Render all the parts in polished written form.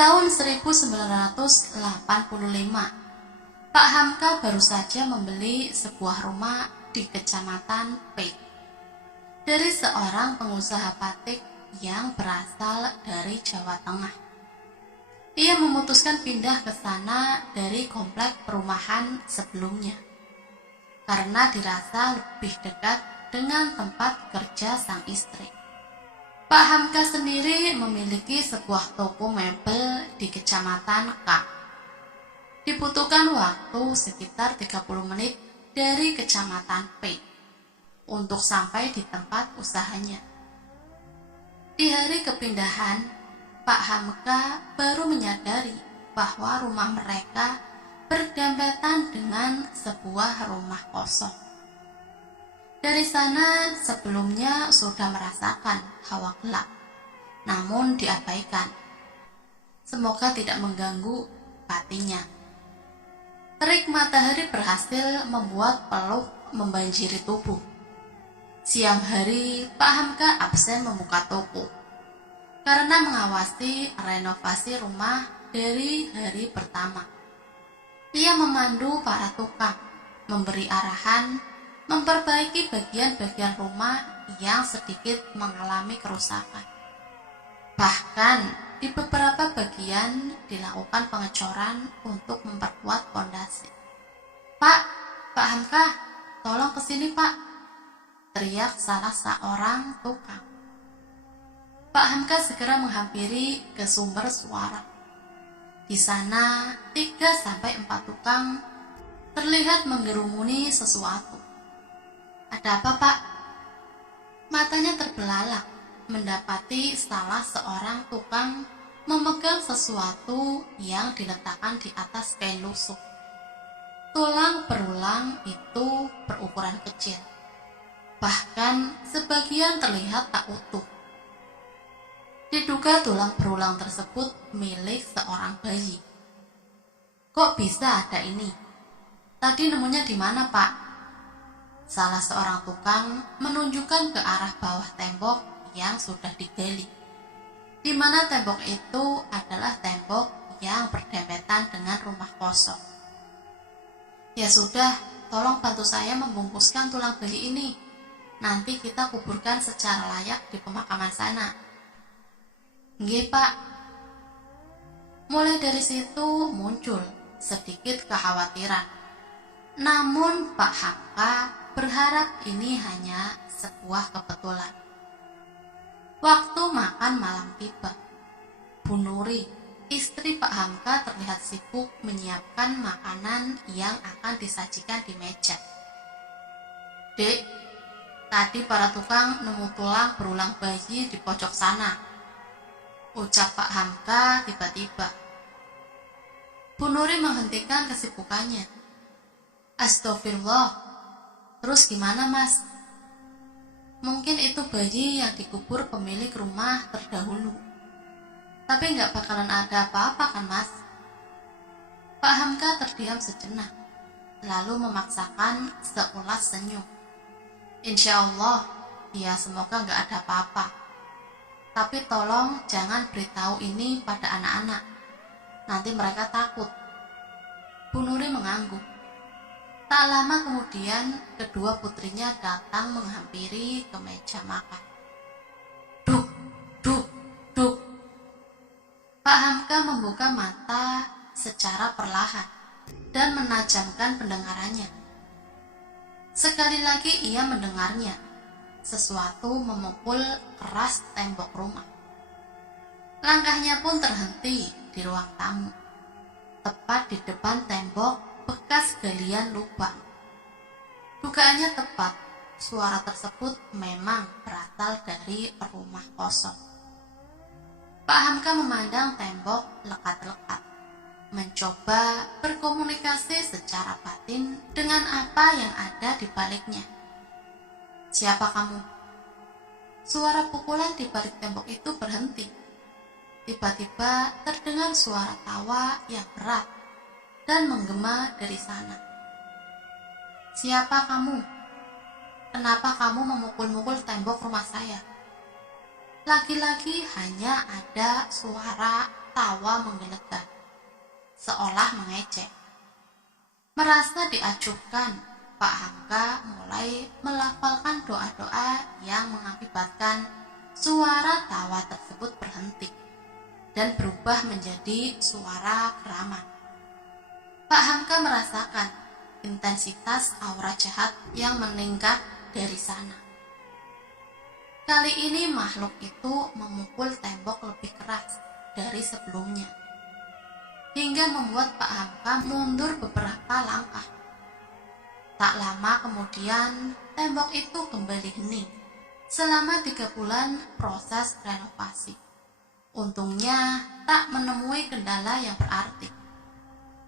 tahun 1985, Pak Hamka baru saja membeli sebuah rumah di Kecamatan P dari seorang pengusaha batik yang berasal dari Jawa Tengah. Ia memutuskan pindah ke sana dari komplek perumahan sebelumnya karena dirasa lebih dekat dengan tempat kerja sang istri. Pak Hamka sendiri memiliki sebuah toko mebel di Kecamatan K. Dibutuhkan waktu sekitar 30 menit dari Kecamatan P untuk sampai di tempat usahanya. Di hari kepindahan, Pak Hamka baru menyadari bahwa rumah mereka berdempetan dengan sebuah rumah kosong. Dari sana sebelumnya sudah merasakan hawa gelap, namun diabaikan. Semoga tidak mengganggu batinnya. Terik matahari berhasil membuat peluk membanjiri tubuh. Siang hari, Pak Hamka absen membuka toko karena mengawasi renovasi rumah dari hari pertama. Ia memandu para tukang, memberi arahan, memperbaiki bagian-bagian rumah yang sedikit mengalami kerusakan. Bahkan di beberapa bagian dilakukan pengecoran untuk memperkuat fondasi. Pak Hamka, tolong kesini Pak, teriak salah seorang tukang. Pak Hamka segera menghampiri ke sumber suara. Di sana 3-4 tukang terlihat menggerumuni sesuatu. Ada apa Pak? Matanya terbelalak mendapati salah seorang tukang memegang sesuatu yang diletakkan di atas kain lusuh. Tulang berulang itu berukuran kecil, bahkan sebagian terlihat tak utuh. Diduga tulang berulang tersebut milik seorang bayi. Kok bisa ada ini? Tadi nemunya di mana Pak? Salah seorang tukang menunjukkan ke arah bawah tembok yang sudah digali, di mana tembok itu adalah tembok yang berdempetan dengan rumah kosong. Ya sudah, tolong bantu saya membungkuskan tulang bayi ini. Nanti kita kuburkan secara layak di pemakaman sana. Nggih Pak. Mulai dari situ muncul sedikit kekhawatiran. Namun Pak Hamka berharap ini hanya sebuah kebetulan. Waktu makan malam tiba. Bu Nuri, istri Pak Hamka, terlihat sibuk menyiapkan makanan yang akan disajikan di meja. Dek, tadi para tukang nemu tulang berulang bayi di pojok sana, ucap Pak Hamka tiba-tiba. Bu Nuri menghentikan kesibukannya. Astagfirullah. Terus gimana Mas? Mungkin itu bayi yang dikubur pemilik rumah terdahulu. Tapi nggak bakalan ada apa-apa kan Mas? Pak Hamka terdiam sejenak, lalu memaksakan seulas senyum. Insya Allah, ya semoga nggak ada apa-apa. Tapi tolong jangan beritahu ini pada anak-anak. Nanti mereka takut. Bu Nuri mengangguk. Tak lama kemudian, kedua putrinya datang menghampiri ke meja makan. Duk, duk, duk. Pak Hamka membuka mata secara perlahan dan menajamkan pendengarannya. Sekali lagi ia mendengarnya. Sesuatu memukul keras tembok rumah. Langkahnya pun terhenti di ruang tamu, tepat di depan tembok bekas galian lubang. Dugaannya tepat, suara tersebut memang berasal dari rumah kosong. Pak Hamka memandang tembok lekat-lekat, mencoba berkomunikasi secara batin dengan apa yang ada di baliknya. Siapa kamu? Suara pukulan di balik tembok itu berhenti. Tiba-tiba terdengar suara tawa yang berat dan menggema dari sana. Siapa kamu? Kenapa kamu memukul-mukul tembok rumah saya? Lagi-lagi hanya ada suara tawa menggelegar, seolah mengejek. Merasa diacuhkan, Pak Hamka mulai melafalkan doa-doa yang mengakibatkan suara tawa tersebut berhenti dan berubah menjadi suara keramat. Pak Hamka merasakan intensitas aura jahat yang meningkat dari sana. Kali ini makhluk itu memukul tembok lebih keras dari sebelumnya, hingga membuat Pak Hamka mundur beberapa langkah. Tak lama kemudian, tembok itu kembali hening. Selama 3 bulan proses renovasi, untungnya tak menemui kendala yang berarti.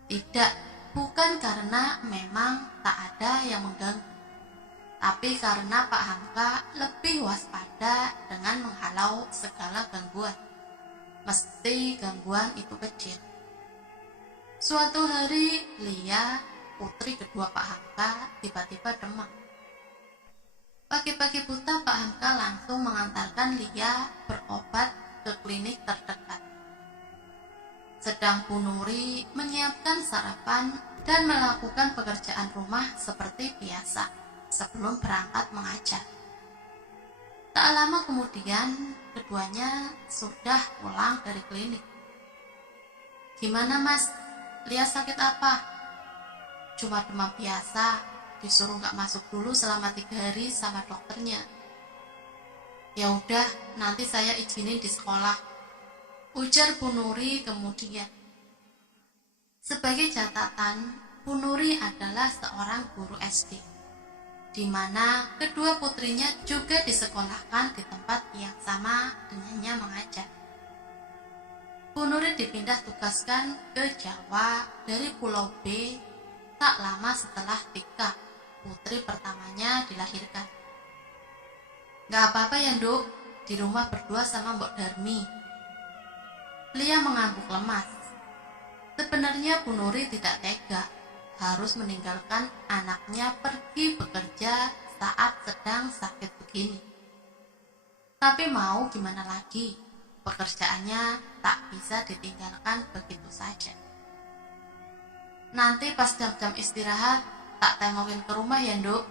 Tidak, bukan karena memang tak ada yang mengganggu, tapi karena Pak Hamka lebih waspada dengan menghalau segala gangguan, mesti gangguan itu kecil. Suatu hari, Lia, putri kedua Pak Hamka, tiba-tiba demam. Pagi-pagi buta Pak Hamka langsung mengantarkan Lia berobat ke klinik terdekat. Sedang Bu Nuri menyiapkan sarapan dan melakukan pekerjaan rumah seperti biasa sebelum berangkat mengajar. Tak lama kemudian, keduanya sudah pulang dari klinik. "Gimana Mas? Lia sakit apa?" "Cuma demam biasa, disuruh gak masuk dulu selama 3 hari sama dokternya." "Ya udah, nanti saya izinin di sekolah," ujar Bu Nuri kemudian. Sebagai catatan, Bu Nuri adalah seorang guru SD, di mana kedua putrinya juga disekolahkan di tempat yang sama dengannya mengajar. Bu Nuri dipindah tugaskan ke Jawa dari Pulau B tak lama setelah Tika, putri pertamanya, dilahirkan. "Gak apa-apa ya Nduk, di rumah berdua sama Mbok Darmi." Lia mengangguk lemas. Sebenarnya Bu Nuri tidak tega harus meninggalkan anaknya pergi bekerja saat sedang sakit begini. Tapi mau gimana lagi, pekerjaannya tak bisa ditinggalkan begitu saja. "Nanti pas jam-jam istirahat, tak tengokin ke rumah ya Nduk."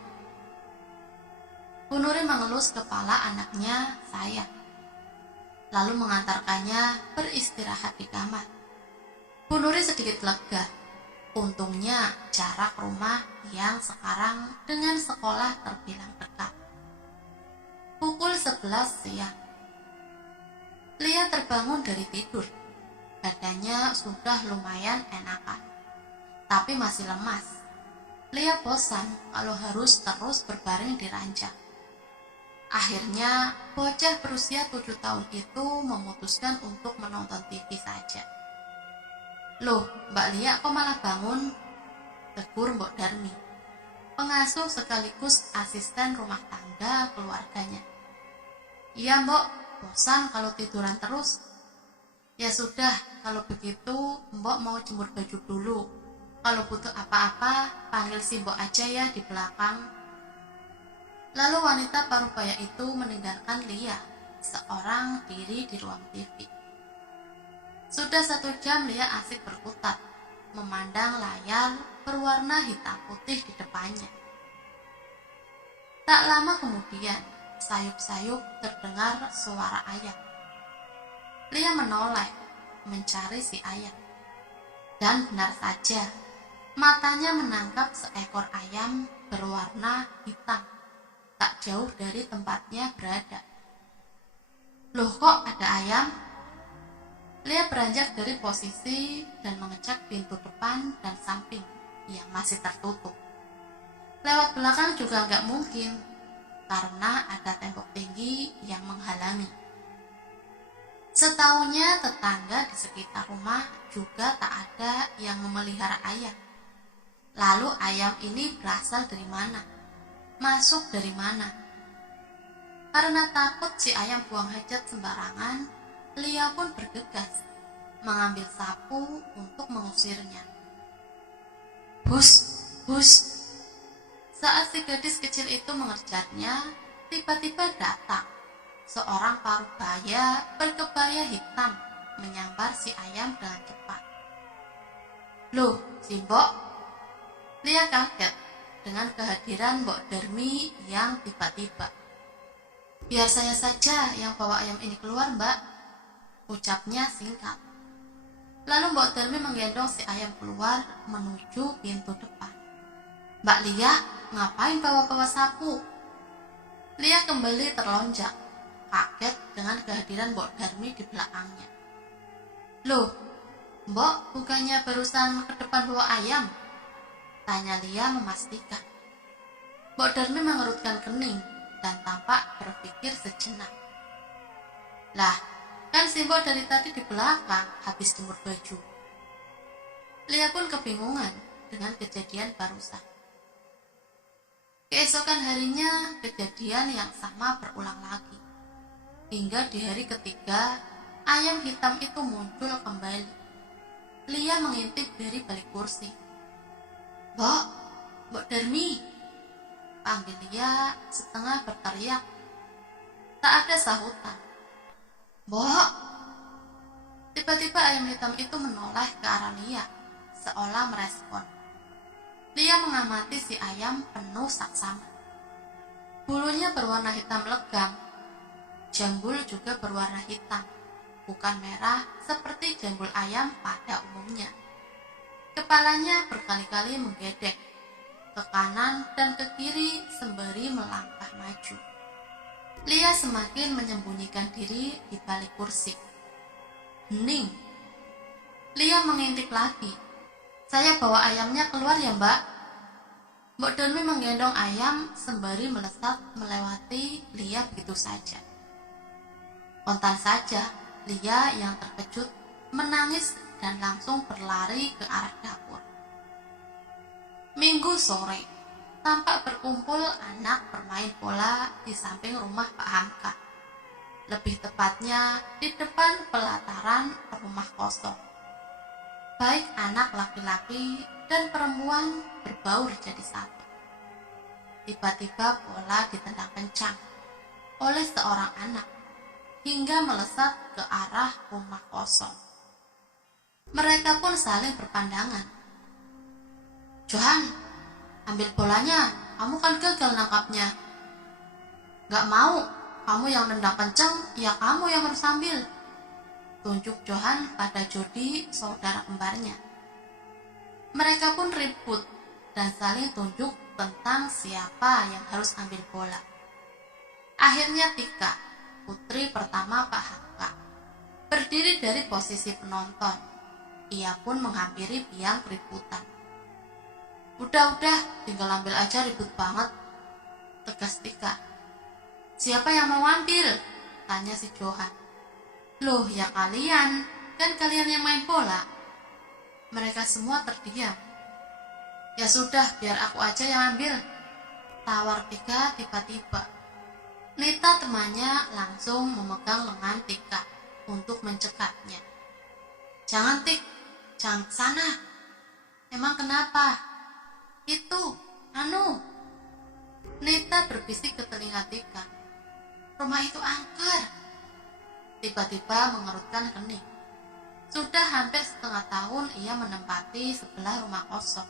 Bu Nuri mengelus kepala anaknya sayang, lalu mengantarkannya beristirahat di kamar. Bu Nuri sedikit lega. Untungnya jarak rumah yang sekarang dengan sekolah terbilang dekat. Pukul 11 siang. Lia terbangun dari tidur. Badannya sudah lumayan enakan, tapi masih lemas. Lia bosan kalau harus terus berbaring di ranjang. Akhirnya, bocah berusia 7 tahun itu memutuskan untuk menonton TV saja. "Loh, Mbak Lia kok malah bangun?" tegur Mbok Darmi, pengasuh sekaligus asisten rumah tangga keluarganya. "Iya Mbok, bosan kalau tiduran terus." "Ya sudah, kalau begitu Mbok mau jemur baju dulu. Kalau butuh apa-apa, panggil si Mbok aja ya di belakang." Lalu wanita parubaya itu meninggalkan Lia seorang diri di ruang TV. Sudah 1 jam Lia asik berkutat, memandang layar berwarna hitam putih di depannya. Tak lama kemudian, sayup-sayup terdengar suara ayam. Lia menoleh, mencari si ayam. Dan benar saja, matanya menangkap seekor ayam berwarna hitam, tak jauh dari tempatnya berada. "Loh, kok ada ayam?" Lia beranjak dari posisi dan mengecek pintu depan dan samping yang masih tertutup. Lewat belakang juga nggak mungkin, karena ada tembok tinggi yang menghalangi. Setahunya tetangga di sekitar rumah juga tak ada yang memelihara ayam. Lalu ayam ini berasal dari mana? Masuk dari mana? Karena takut si ayam buang hajat sembarangan, Lia pun bergegas mengambil sapu untuk mengusirnya. "Hus, hus." Saat si gadis kecil itu mengerjatnya, tiba-tiba datang seorang parubaya berkebaya hitam menyambar si ayam dengan cepat. Loh, si Mbok? Lia kaget dengan kehadiran Mbok Darmi yang tiba-tiba. Biar saya saja yang bawa ayam ini keluar, Mbak, ucapnya singkat. Lalu Mbok Darmi menggendong si ayam keluar menuju pintu depan. Mbak Lia, ngapain bawa-bawa sapu? Lia kembali terlonjak, kaget dengan kehadiran Mbok Darmi di belakangnya. Loh, Mbok bukannya barusan ke depan bawa ayam? Tanya Lia memastikan. Mbok Darmi mengerutkan kening dan tampak berpikir sejenak. Lah, kan si Mbok dari tadi di belakang habis jemur baju. Lia pun kebingungan dengan kejadian barusan. Keesokan harinya, kejadian yang sama berulang lagi. Hingga di hari ketiga, ayam hitam itu muncul kembali. Lia mengintip dari balik kursi. Mbok Darmi, panggil Lia setengah berteriak. Tak ada sahutan. Mbok. Tiba-tiba ayam hitam itu menoleh ke arah Lia, seolah merespon. Lia mengamati si ayam penuh saksama. Bulunya berwarna hitam legam. Jambul juga berwarna hitam, bukan merah seperti jambul ayam pada umumnya. Kepalanya berkali-kali menggedek ke kanan dan ke kiri sembari melangkah maju. Lia semakin menyembunyikan diri di balik kursi. Hening. Lia mengintip lagi. Saya bawa ayamnya keluar ya, Mbak. Mbok Darmi menggendong ayam sembari melesat melewati Lia begitu saja. Spontan saja, Lia yang terkejut menangis dan langsung berlari ke arah dapur. Minggu sore, tampak berkumpul anak bermain bola di samping rumah Pak Hamka. Lebih tepatnya di depan pelataran rumah kosong. Baik anak laki-laki dan perempuan berbaur jadi satu. Tiba-tiba bola ditendang kencang oleh seorang anak hingga melesat ke arah rumah kosong. Mereka pun saling berpandangan. Johan, ambil bolanya, kamu kan gagal nangkapnya. Gak mau, kamu yang nendang kencang, ya kamu yang harus ambil. Tunjuk Johan pada Jody, saudara kembarnya. Mereka pun ribut dan saling tunjuk tentang siapa yang harus ambil bola. Akhirnya Tika, putri pertama Pak Hamka, berdiri dari posisi penonton. Ia pun menghampiri biang keributan. Udah, tinggal ambil aja, ribut banget, tegas Tika. Siapa yang mau ambil? Tanya si Johan. Loh, ya kalian, kan kalian yang main bola. Mereka semua terdiam. Ya sudah, biar aku aja yang ambil, tawar Tika tiba-tiba. Nita temannya langsung memegang lengan Tika untuk mencekatnya. Jangan Tik, jangan ke sana. Emang kenapa? Itu, Nita berbisik ke telinga Tika. Rumah itu angker. Tiba-tiba mengerutkan kening. Sudah hampir setengah tahun ia menempati sebelah rumah kosong,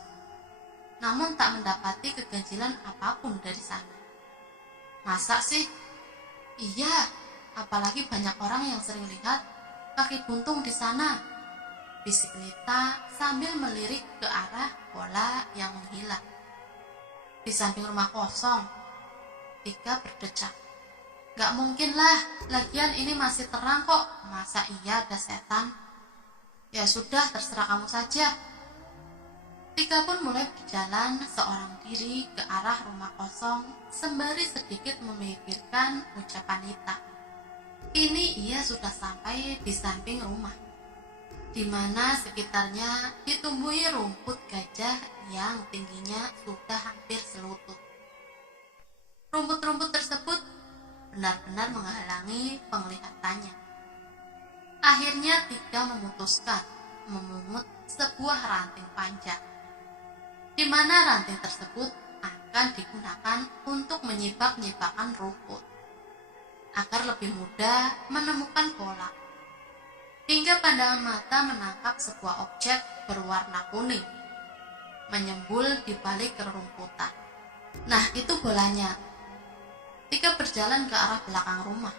namun tak mendapati keganjilan apapun dari sana. Masa sih? Iya, apalagi banyak orang yang sering lihat kaki buntung di sana, bisik Nita sambil melirik ke arah bola yang menghilang. Di samping rumah kosong, Tika berdecak. Gak mungkin lah, lagian ini masih terang kok, masa iya ada setan? Ya sudah, terserah kamu saja. Tika pun mulai berjalan seorang diri ke arah rumah kosong sembari sedikit memikirkan ucapan Nita. Kini ia sudah sampai di samping rumah, di mana sekitarnya ditumbuhi rumput gajah yang tingginya sudah hampir selutut. Rumput-rumput tersebut benar-benar menghalangi penglihatannya. Akhirnya Tika memutuskan memungut sebuah ranting panjang, di mana ranting tersebut akan digunakan untuk menyibak-nyibakan rumput agar lebih mudah menemukan pola. hingga pandangan mata menangkap sebuah objek berwarna kuning menyembul di balik rerumputan. Nah, itu bolanya. Tika berjalan ke arah belakang rumah.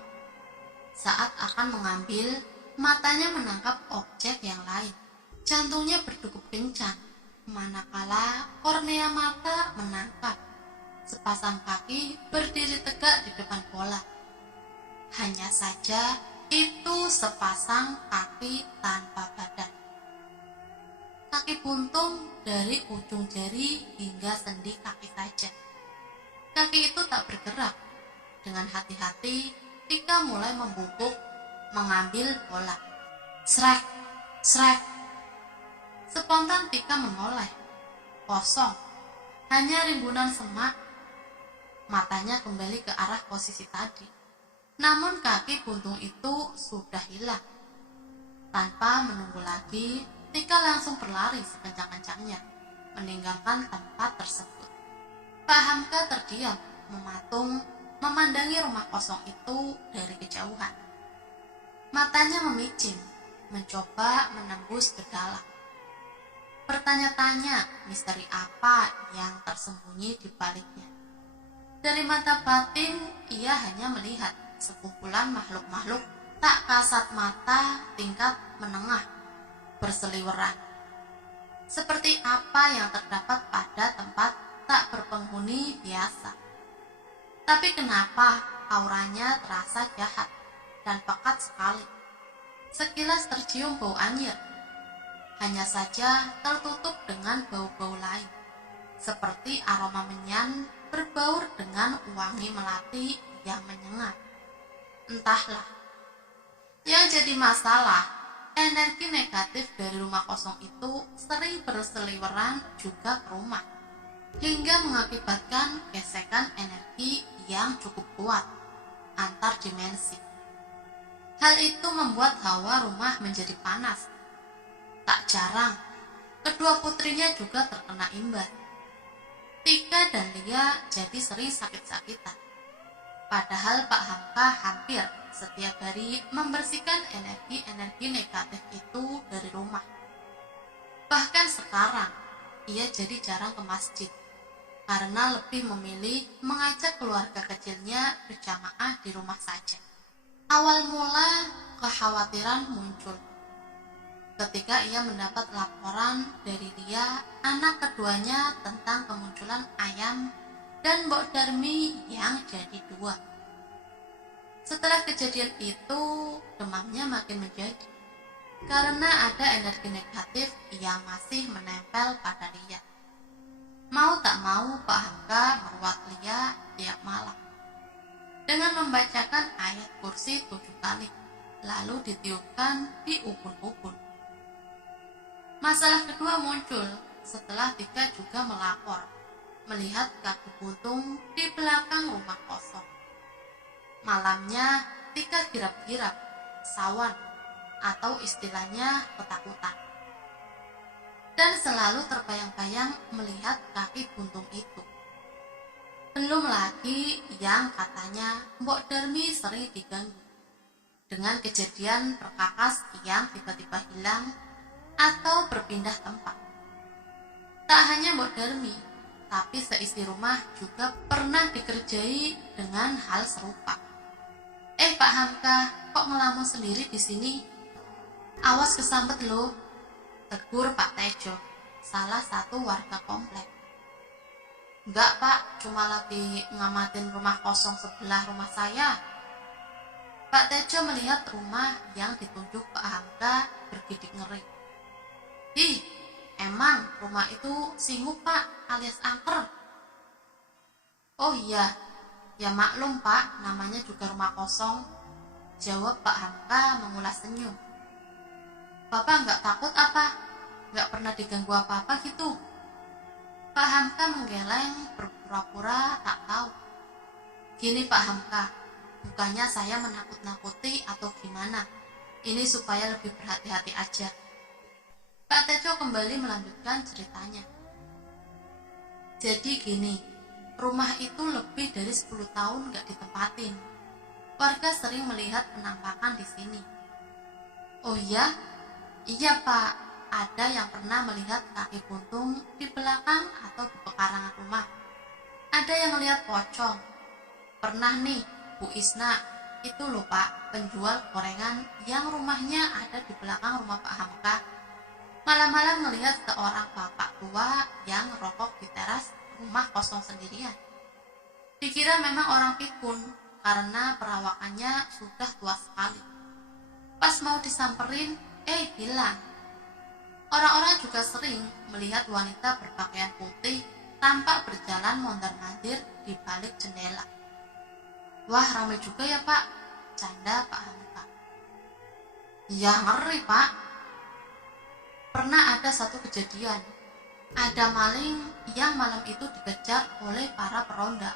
Saat akan mengambil, matanya menangkap objek yang lain. Jantungnya berdegup kencang, manakala kornea mata menangkap sepasang kaki berdiri tegak di depan bola. Hanya saja itu sepasang kaki tanpa badan. Kaki buntung dari ujung jari hingga sendi kaki saja. Kaki itu tak bergerak. Dengan hati-hati, Tika mulai membungkuk mengambil bola. Srek, srek. Spontan Tika menoleh. Kosong. Hanya rimbunan semak. Matanya kembali ke arah posisi tadi. Namun kaki buntung itu sudah hilang. Tanpa menunggu lagi, Tika langsung berlari sekencang-kencangnya, meninggalkan tempat tersebut. Pak Hamka terdiam, mematung, memandangi rumah kosong itu dari kejauhan. Matanya memicing, mencoba menembus ke dalam. Bertanya-tanya misteri apa yang tersembunyi di baliknya. Dari mata batin, ia hanya melihat sekumpulan makhluk-makhluk tak kasat mata tingkat menengah berseliweran. Seperti apa yang terdapat pada tempat tak berpenghuni biasa. Tapi kenapa auranya terasa jahat dan pekat sekali? Sekilas tercium bau anyir. Hanya saja tertutup dengan bau-bau lain. Seperti aroma menyan berbaur dengan wangi melati yang menyengat. Entahlah. Yang jadi masalah, energi negatif dari rumah kosong itu sering berseliweran juga ke rumah, hingga mengakibatkan gesekan energi yang cukup kuat antar dimensi. Hal itu membuat hawa rumah menjadi panas. Tak jarang, kedua putrinya juga terkena imbas. Tika dan Lia jadi sering sakit-sakitan. Padahal Pak Hamka hampir setiap hari membersihkan energi-energi negatif itu dari rumah. Bahkan sekarang, ia jadi jarang ke masjid karena lebih memilih mengajak keluarga kecilnya berjamaah di rumah saja. Awal mula kekhawatiran muncul ketika ia mendapat laporan dari Lia, anak keduanya, tentang kemunculan ayam dan Mbok Darmi yang jadi dua. Setelah kejadian itu, demamnya makin menjadi karena ada energi negatif yang masih menempel pada Lia. Mau tak mau, Pak Hamka merawat Lia tiap malam dengan membacakan ayat kursi 7 kali, lalu ditiupkan di ubun-ubun. Masalah kedua muncul setelah Tika juga melapor melihat kaki buntung di belakang rumah kosong. Malamnya Tika girap-girap, sawan, atau istilahnya ketakutan. Dan selalu terbayang-bayang melihat kaki buntung itu. Belum lagi yang katanya Mbok Darmi sering diganggu dengan kejadian perkakas yang tiba-tiba hilang atau berpindah tempat. Tak hanya Mbok Darmi, tapi seisi rumah juga pernah dikerjai dengan hal serupa. Pak Hamka, kok ngelamun sendiri di sini? Awas kesambet loh, tegur Pak Tejo, salah satu warga komplek. Enggak Pak, cuma lagi ngamatin rumah kosong sebelah rumah saya. Pak Tejo melihat rumah yang ditunjuk Pak Hamka bergidik ngeri. Ih, emang rumah itu singgup Pak, alias angker. Oh iya, ya maklum Pak, namanya juga rumah kosong, jawab Pak Hamka mengulas senyum. Bapak nggak takut apa? Nggak pernah diganggu apa-apa gitu? Pak Hamka menggeleng berpura-pura tak tahu. Gini Pak Hamka, bukannya saya menakut-nakuti atau gimana. Ini supaya lebih berhati-hati aja. Pak Tejo kembali melanjutkan ceritanya. Jadi gini, rumah itu lebih dari 10 tahun gak ditempatin. Warga sering melihat penampakan di sini. Oh iya? Iya Pak, ada yang pernah melihat kaki buntung di belakang atau di pekarangan rumah. Ada yang lihat pocong. Pernah nih, Bu Isna, itu loh Pak, penjual gorengan yang rumahnya ada di belakang rumah Pak Hamka. Malam-malam melihat seorang bapak tua yang rokok di teras rumah kosong sendirian. Dikira memang orang pikun karena perawakannya sudah tua sekali. Pas mau disamperin, hilang. Orang-orang juga sering melihat wanita berpakaian putih tampak berjalan mondar-mandir di balik jendela. Wah, ramai juga ya Pak, canda Pak Hamka. Ya ngeri Pak. Pernah ada satu kejadian, ada maling yang malam itu dikejar oleh para peronda.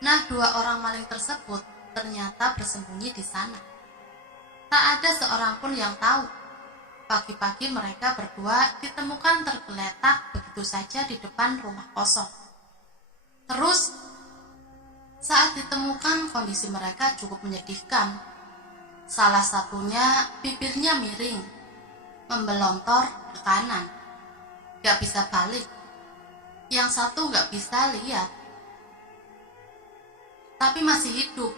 Nah, 2 orang maling tersebut ternyata bersembunyi di sana. Tak ada seorang pun yang tahu. Pagi-pagi mereka berdua ditemukan tergeletak begitu saja di depan rumah kosong. Terus, saat ditemukan kondisi mereka cukup menyedihkan. Salah satunya bibirnya miring, membelontor ke kanan, gak bisa balik. Yang satu gak bisa lihat, tapi masih hidup.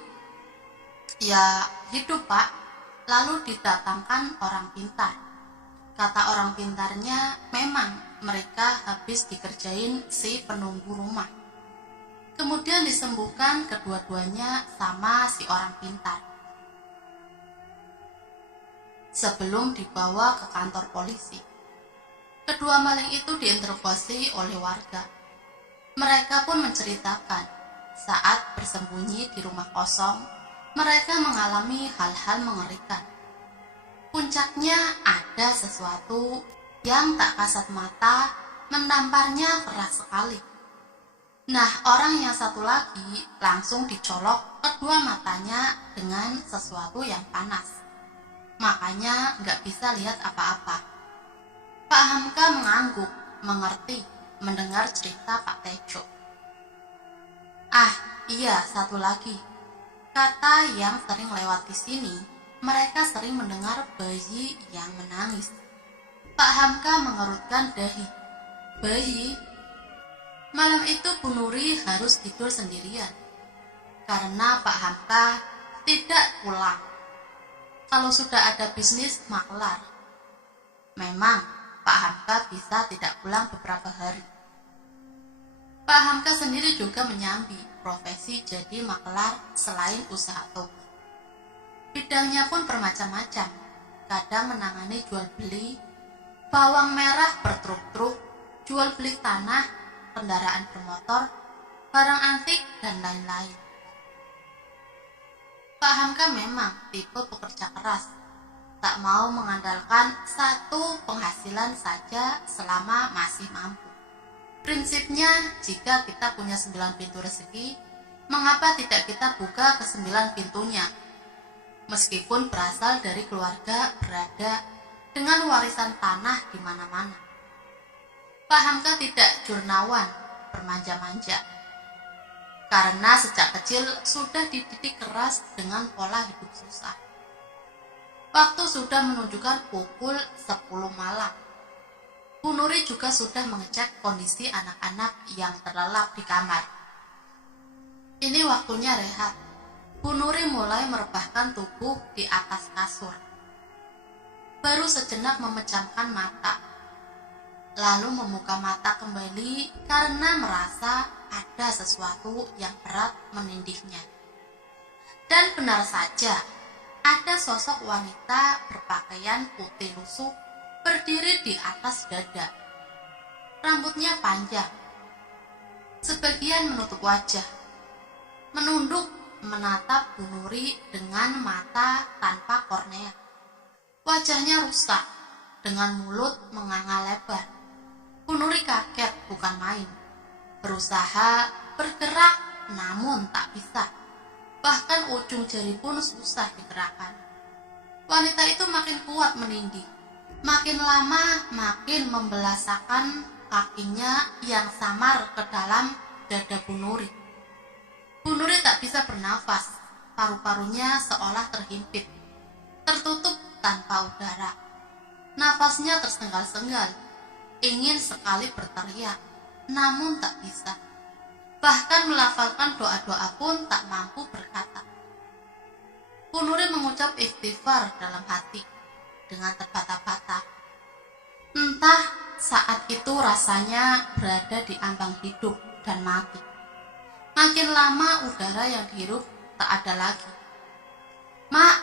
Ya, hidup Pak. Lalu didatangkan orang pintar. Kata orang pintarnya, memang mereka habis dikerjain si penunggu rumah. Kemudian disembuhkan kedua-duanya sama si orang pintar. Sebelum dibawa ke kantor polisi, kedua maling itu diinterogasi oleh warga. Mereka pun menceritakan, saat bersembunyi di rumah kosong, mereka mengalami hal-hal mengerikan. Puncaknya ada sesuatu yang tak kasat mata menamparnya keras sekali. Nah, orang yang satu lagi langsung dicolok kedua matanya dengan sesuatu yang panas. Makanya nggak bisa lihat apa-apa. Pak Hamka mengangguk, mengerti, mendengar cerita Pak Tejo. Ah, iya, satu lagi. Kata yang sering lewat di sini, mereka sering mendengar bayi yang menangis. Pak Hamka mengerutkan dahi. Bayi? Malam itu Bu Nuri harus tidur sendirian karena Pak Hamka tidak pulang. Kalau sudah ada bisnis maklar, memang Pak Hamka bisa tidak pulang beberapa hari. Pak Hamka sendiri juga menyambi profesi jadi maklar selain usaha toko. Bidangnya pun bermacam-macam, kadang menangani jual beli, bawang merah bertruk-truk, jual beli tanah, kendaraan bermotor, barang antik, dan lain-lain. Pak Hamka memang tipe pekerja keras, tak mau mengandalkan satu penghasilan saja selama masih mampu. Prinsipnya, jika kita punya 9 pintu rezeki, mengapa tidak kita buka ke 9 pintunya? Meskipun berasal dari keluarga berada dengan warisan tanah di mana-mana. Pak Hamka tidak jurnawan, bermanja-manja. Karena sejak kecil sudah dididik keras dengan pola hidup susah. Waktu sudah menunjukkan pukul 10 malam. Bu Nuri juga sudah mengecek kondisi anak-anak yang terlelap di kamar. Ini waktunya rehat. Bu Nuri mulai merebahkan tubuh di atas kasur. Baru sejenak memejamkan mata, lalu membuka mata kembali karena merasa ada sesuatu yang berat menindihnya. Dan benar saja, ada sosok wanita berpakaian putih lusuh berdiri di atas dada. Rambutnya panjang, sebagian menutup wajah, menunduk menatap Bu Nuri dengan mata tanpa kornea. Wajahnya rusak, dengan mulut menganga lebar. Bu Nuri kaget bukan main. Berusaha bergerak namun tak bisa. Bahkan ujung jari pun susah digerakkan. Wanita itu makin kuat menindih. Makin lama makin membelasakan kakinya yang samar ke dalam dada Bu Nuri. Bu Nuri tak bisa bernafas. Paru-parunya seolah terhimpit, tertutup tanpa udara. Nafasnya tersengal-sengal, ingin sekali berteriak, namun tak bisa. Bahkan melafalkan doa-doa pun tak mampu berkata. Bu Nuri mengucap istighfar dalam hati dengan terbata-bata. Entah saat itu rasanya berada di ambang hidup dan mati. Makin lama udara yang dihirup tak ada lagi. Mak,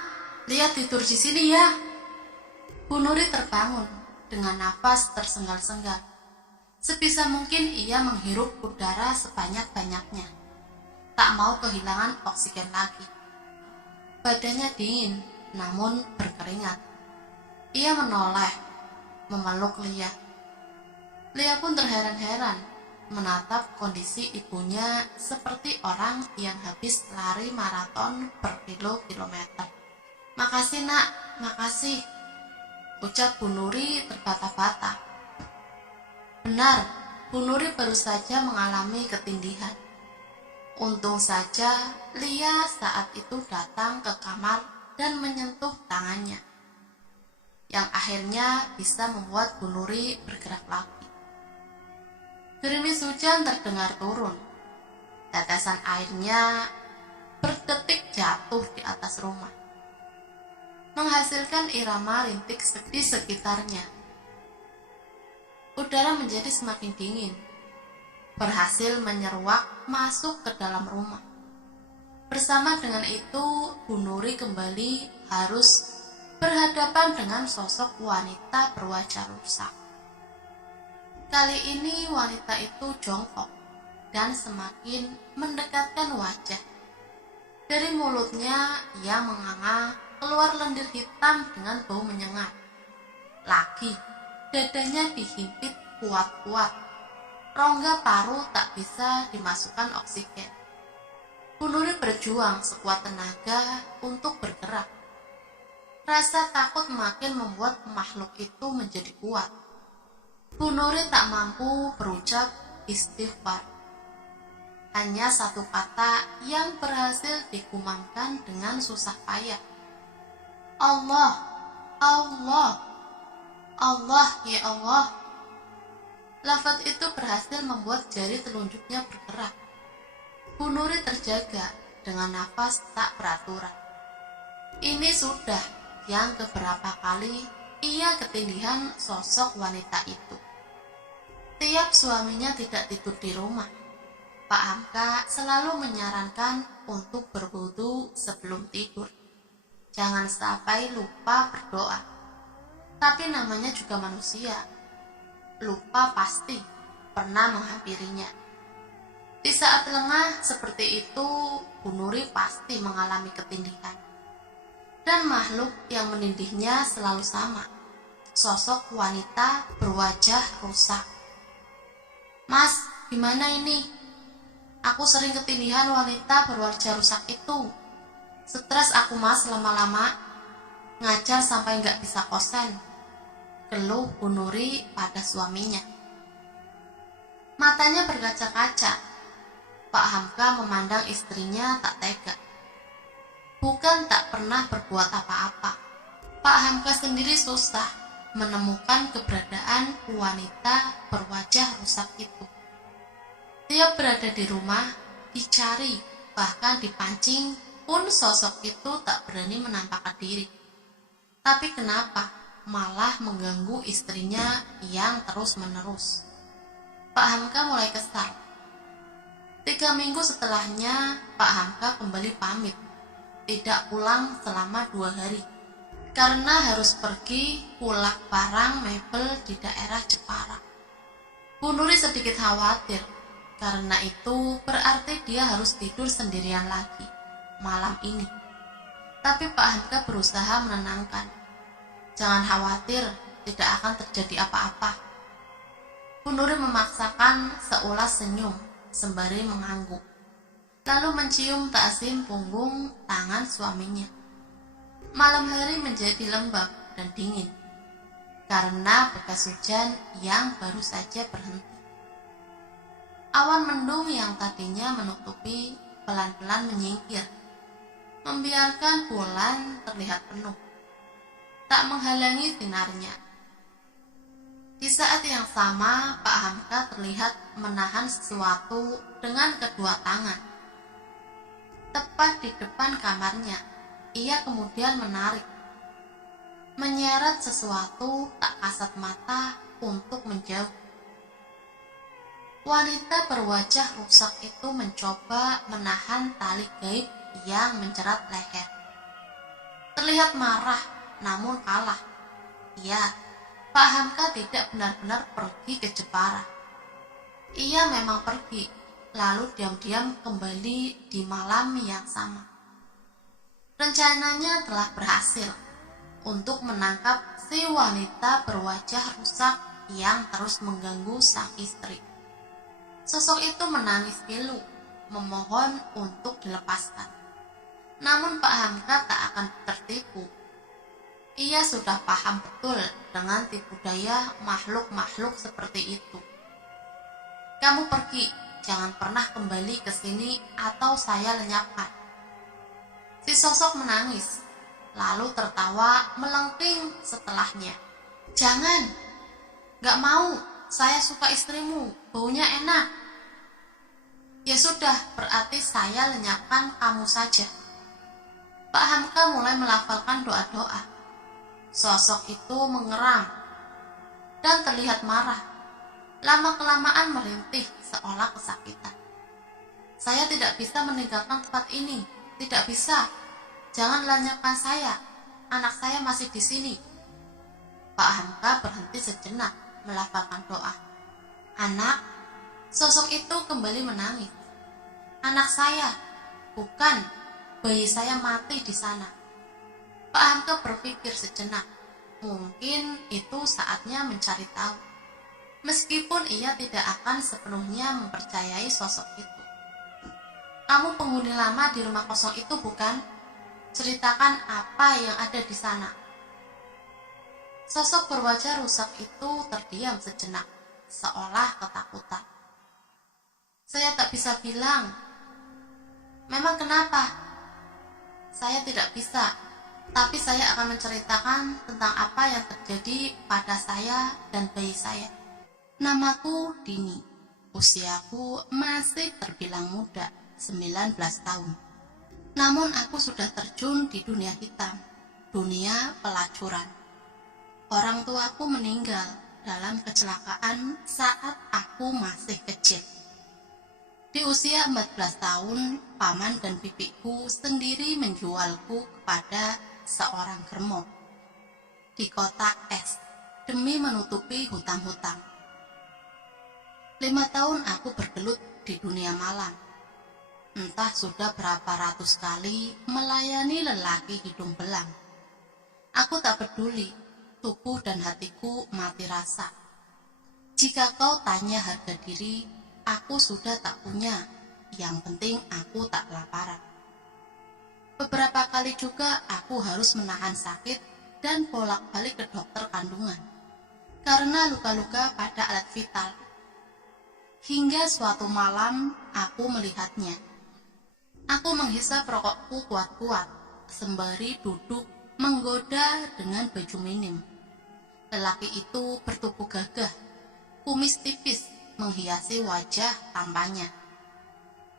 lihat tidur di sini ya. Bu Nuri terbangun dengan nafas tersengal-sengal. Sebisa mungkin ia menghirup udara sebanyak-banyaknya. Tak mau kehilangan oksigen lagi. Badannya dingin, namun berkeringat. Ia menoleh, memeluk Lia. Lia pun terheran-heran menatap kondisi ibunya seperti orang yang habis lari maraton berkilo-kilometer. Makasih nak, makasih, ucap Bu Nuri terbata-bata. Benar, Bu Nuri baru saja mengalami ketindihan. Untung saja Lia saat itu datang ke kamar dan menyentuh tangannya, yang akhirnya bisa membuat Bu Nuri bergerak lagi. Gerimis hujan terdengar turun. Tetesan airnya berdetik jatuh di atas rumah, menghasilkan irama rintik di sekitarnya. Udara menjadi semakin dingin, berhasil menyeruak masuk ke dalam rumah. Bersama dengan itu, Bu Nuri kembali harus berhadapan dengan sosok wanita berwajah rusak. Kali ini wanita itu jongkok dan semakin mendekatkan wajah. Dari mulutnya ia menganga keluar lendir hitam dengan bau menyengat. Lagi, dadanya dihimpit kuat-kuat. Rongga paru tak bisa dimasukkan oksigen. Bu Nuri berjuang sekuat tenaga untuk bergerak. Rasa takut makin membuat makhluk itu menjadi kuat. Bu Nuri tak mampu berucap istighfar. Hanya satu kata yang berhasil digumamkan dengan susah payah. Allah, Allah, Allah, ya Allah. Lafaz itu berhasil membuat jari telunjuknya bergerak. Bu Nuri terjaga dengan nafas tak beraturan. Ini sudah yang keberapa kali ia ketindihan sosok wanita itu. Tiap suaminya tidak tidur di rumah, Pak Hamka selalu menyarankan untuk berwudu sebelum tidur. Jangan sampai lupa berdoa. Tapi namanya juga manusia. Lupa pasti pernah menghampirinya. Di saat lengah seperti itu, Bu Nuri pasti mengalami ketindihan. Dan makhluk yang menindihnya selalu sama. Sosok wanita berwajah rusak. Mas, gimana ini? Aku sering ketindihan wanita berwajah rusak itu. Stres aku mas lama-lama. Ngajar sampai nggak bisa kosen. Keluh Bu Nuri pada suaminya. Matanya berkaca-kaca. Pak Hamka memandang istrinya tak tega. Bukan tak pernah berbuat apa-apa. Pak Hamka sendiri susah menemukan keberadaan wanita berwajah rusak itu. Tiap berada di rumah, dicari, bahkan dipancing, pun sosok itu tak berani menampakkan diri. Tapi kenapa malah mengganggu istrinya yang terus-menerus? Pak Hamka mulai kesal. 3 minggu setelahnya, Pak Hamka kembali pamit. Tidak pulang selama 2 hari. Karena harus pergi pulak barang mebel di daerah Jepara. Bu Nuri sedikit khawatir. Karena itu berarti dia harus tidur sendirian lagi malam ini. Tapi Pak Hamka berusaha menenangkan. Jangan khawatir, tidak akan terjadi apa-apa. Bu Nuri memaksakan seulas senyum sembari mengangguk. Lalu mencium takzim punggung tangan suaminya. Malam hari menjadi lembab dan dingin karena bekas hujan yang baru saja berhenti. Awan mendung yang tadinya menutupi pelan-pelan menyingkir, membiarkan bulan terlihat penuh. tak menghalangi sinarnya. Di saat yang sama, Pak Hamka terlihat menahan sesuatu dengan kedua tangan. Tepat di depan kamarnya, ia kemudian menyeret sesuatu tak kasat mata untuk menjauh. Wanita berwajah rusak itu mencoba menahan tali gaib yang menjerat leher. Terlihat marah, namun kalah. Iya, Pak Hamka tidak benar-benar pergi ke Jepara. Ia memang pergi, lalu diam-diam kembali di malam yang sama. Rencananya telah berhasil untuk menangkap si wanita berwajah rusak yang terus mengganggu sang istri. Sosok itu menangis pilu, memohon untuk dilepaskan. Namun Pak Hamka tak akan tertipu. Ia sudah paham betul dengan tipu daya makhluk-makhluk seperti itu. Kamu pergi, jangan pernah kembali ke sini atau saya lenyapkan. Si sosok menangis, lalu tertawa melengking setelahnya. Jangan, gak mau, saya suka istrimu, baunya enak. Ya sudah, berarti saya lenyapkan kamu saja. Pak Hamka mulai melafalkan doa-doa. Sosok itu mengeram dan terlihat marah. Lama-kelamaan merintih seolah kesakitan. Saya tidak bisa meninggalkan tempat ini. Tidak bisa. Jangan lenyapkan saya. Anak saya masih di sini. Pak Hamka berhenti sejenak melafalkan doa. Anak, sosok itu kembali menangis. Anak saya, bukan, bayi saya mati di sana. Pak Hamka berpikir sejenak. Mungkin itu saatnya mencari tahu. Meskipun ia tidak akan sepenuhnya mempercayai sosok itu. Kamu penghuni lama di rumah kosong itu bukan? Ceritakan apa yang ada di sana. Sosok berwajah rusak itu terdiam sejenak, seolah ketakutan. Saya tak bisa bilang. Memang kenapa? Saya tidak bisa, tapi saya akan menceritakan tentang apa yang terjadi pada saya dan bayi saya. Namaku Dini. Usiaku masih terbilang muda, 19 tahun. Namun aku sudah terjun di dunia hitam, dunia pelacuran. Orang tuaku meninggal dalam kecelakaan saat aku masih kecil. Di usia 14 tahun, paman dan bibiku sendiri menjualku kepada seorang germo di kota S demi menutupi hutang-hutang. 5 tahun aku bergelut di dunia malam. Entah sudah berapa ratus kali melayani lelaki hidung belang. Aku tak peduli, tubuh dan hatiku mati rasa. Jika kau tanya harga diri, aku sudah tak punya. Yang penting aku tak kelaparan. Beberapa kali juga aku harus menahan sakit dan bolak-balik ke dokter kandungan karena luka-luka pada alat vital. Hingga suatu malam aku melihatnya. Aku menghisap rokokku kuat-kuat sembari duduk menggoda dengan baju minim. Lelaki itu bertubuh gagah, kumis tipis menghiasi wajah tampannya.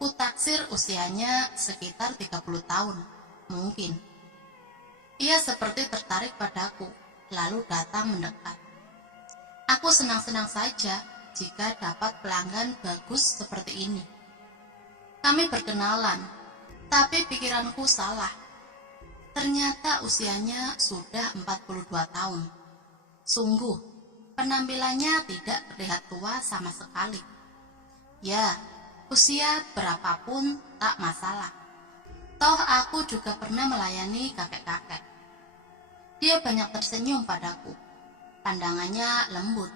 Kutaksir usianya sekitar 30 tahun, mungkin. Ia seperti tertarik padaku, lalu datang mendekat. Aku senang-senang saja jika dapat pelanggan bagus seperti ini. Kami berkenalan. Tapi pikiranku salah. Ternyata usianya sudah 42 tahun. Sungguh, penampilannya tidak terlihat tua sama sekali. Ya, usia berapapun tak masalah. Toh aku juga pernah melayani kakek-kakek. Dia banyak tersenyum padaku. Pandangannya lembut.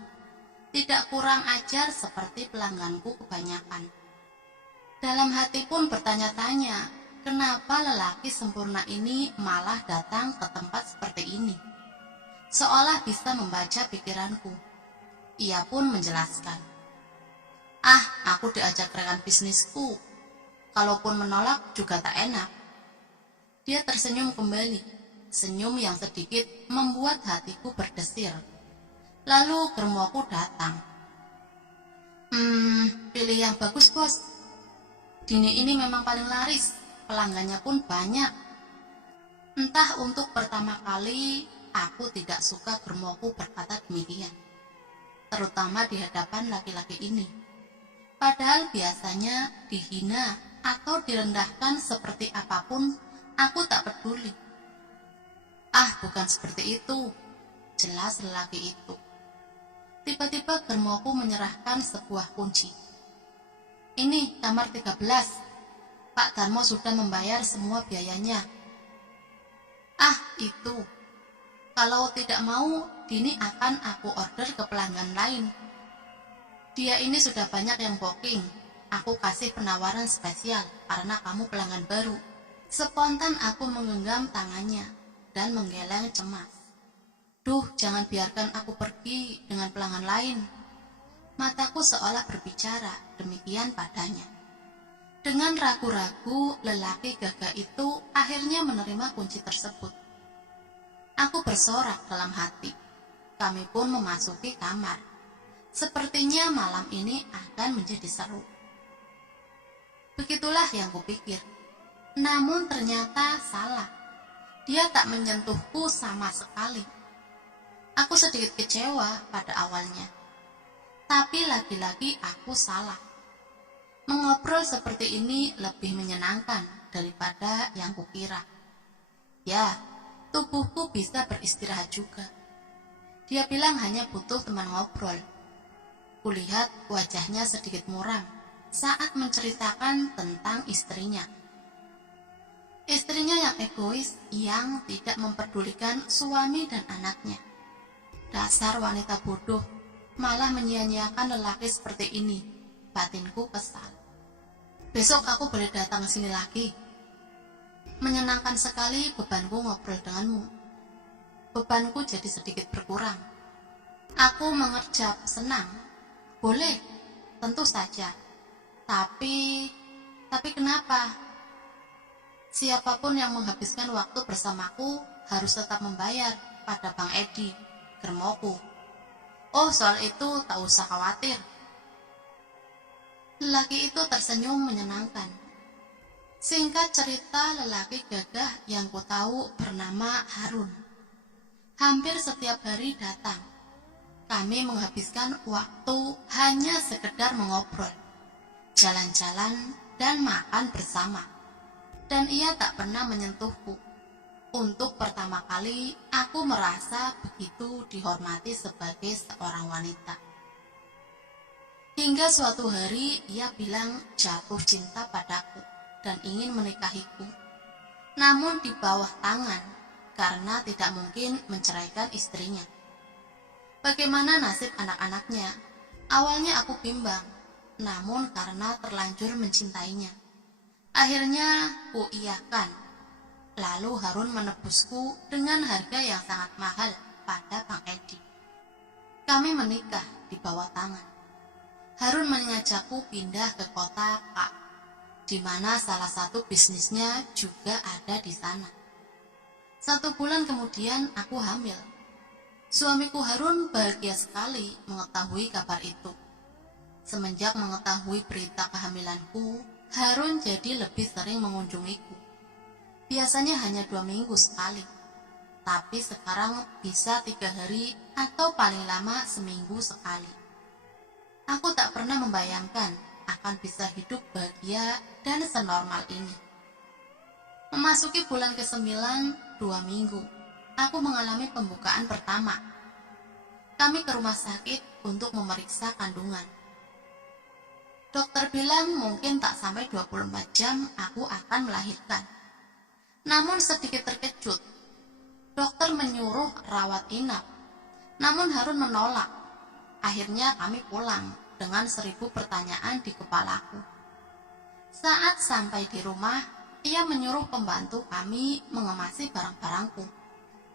Tidak kurang ajar seperti pelangganku kebanyakan. Dalam hati pun bertanya-tanya, kenapa lelaki sempurna ini malah datang ke tempat seperti ini? Seolah bisa membaca pikiranku. Ia pun menjelaskan. Aku diajak rekan bisnisku. Kalaupun menolak juga tak enak. Dia tersenyum kembali. senyum yang sedikit membuat hatiku berdesir. Lalu germoku datang. Pilih yang bagus, bos. Dini ini memang paling laris, pelanggannya pun banyak. Entah untuk pertama kali, aku tidak suka germoku berkata demikian, terutama di hadapan laki-laki ini. Padahal biasanya dihina atau direndahkan seperti apapun, aku tak peduli. Ah, bukan seperti itu, jelas lelaki itu. Tiba-tiba germoku menyerahkan sebuah kunci. Ini kamar 13. Pak Darmo sudah membayar semua biayanya. Ah, itu. Kalau tidak mau, Dini akan aku order ke pelanggan lain. Dia ini sudah banyak yang booking. Aku kasih penawaran spesial karena kamu pelanggan baru. Spontan aku menggenggam tangannya dan menggeleng cemas. Duh, jangan biarkan aku pergi dengan pelanggan lain. Mataku seolah berbicara demikian padanya. Dengan ragu-ragu, lelaki gagah itu akhirnya menerima kunci tersebut. Aku bersorak dalam hati. Kami pun memasuki kamar. Sepertinya malam ini akan menjadi seru. Begitulah yang kupikir. Namun ternyata salah. Dia tak menyentuhku sama sekali. Aku sedikit kecewa pada awalnya. Tapi lagi-lagi aku salah. Mengobrol seperti ini lebih menyenangkan daripada yang kukira. Ya, tubuhku bisa beristirahat juga. Dia bilang hanya butuh teman ngobrol. Kulihat wajahnya sedikit muram saat menceritakan tentang istrinya. Istrinya yang egois, yang tidak memperdulikan suami dan anaknya. Dasar wanita bodoh, malah menyia-nyiakan lelaki seperti ini. Batinku kesal. Besok aku boleh datang ke sini lagi. Menyenangkan sekali bebanku ngobrol denganmu. Bebanku jadi sedikit berkurang. Aku mengerjap senang. Boleh, tentu saja. Tapi kenapa? Siapapun yang menghabiskan waktu bersamaku harus tetap membayar pada Bang Edi, germoku. Oh, soal itu tak usah khawatir. Lelaki itu tersenyum menyenangkan. Singkat cerita, lelaki gagah yang ku tahu bernama Harun. Hampir setiap hari datang. Kami menghabiskan waktu hanya sekedar mengobrol, jalan-jalan, dan makan bersama. Dan ia tak pernah menyentuhku. Untuk pertama kali, aku merasa begitu dihormati sebagai seorang wanita. Hingga suatu hari, ia bilang jatuh cinta padaku dan ingin menikahiku. Namun di bawah tangan, karena tidak mungkin menceraikan istrinya. Bagaimana nasib anak-anaknya? Awalnya aku bimbang, namun karena terlanjur mencintainya. Akhirnya kuiyakan. Lalu Harun menebusku dengan harga yang sangat mahal pada Bang Edi. Kami menikah di bawah tangan. Harun mengajakku pindah ke kota K, di mana salah satu bisnisnya juga ada di sana. 1 bulan kemudian aku hamil. Suamiku Harun bahagia sekali mengetahui kabar itu. Semenjak mengetahui berita kehamilanku, Harun jadi lebih sering mengunjungiku. Biasanya hanya 2 minggu sekali, tapi sekarang bisa 3 hari atau paling lama seminggu sekali. Aku tak pernah membayangkan akan bisa hidup bahagia dan senormal ini. Memasuki bulan ke-9, 2 minggu, aku mengalami pembukaan pertama. Kami ke rumah sakit untuk memeriksa kandungan. Dokter bilang mungkin tak sampai 24 jam aku akan melahirkan. Namun sedikit terkejut. Dokter menyuruh rawat inap. Namun Harun menolak. Akhirnya kami pulang dengan 1000 pertanyaan di kepalaku. Saat sampai di rumah, ia menyuruh pembantu kami mengemasi barang-barangku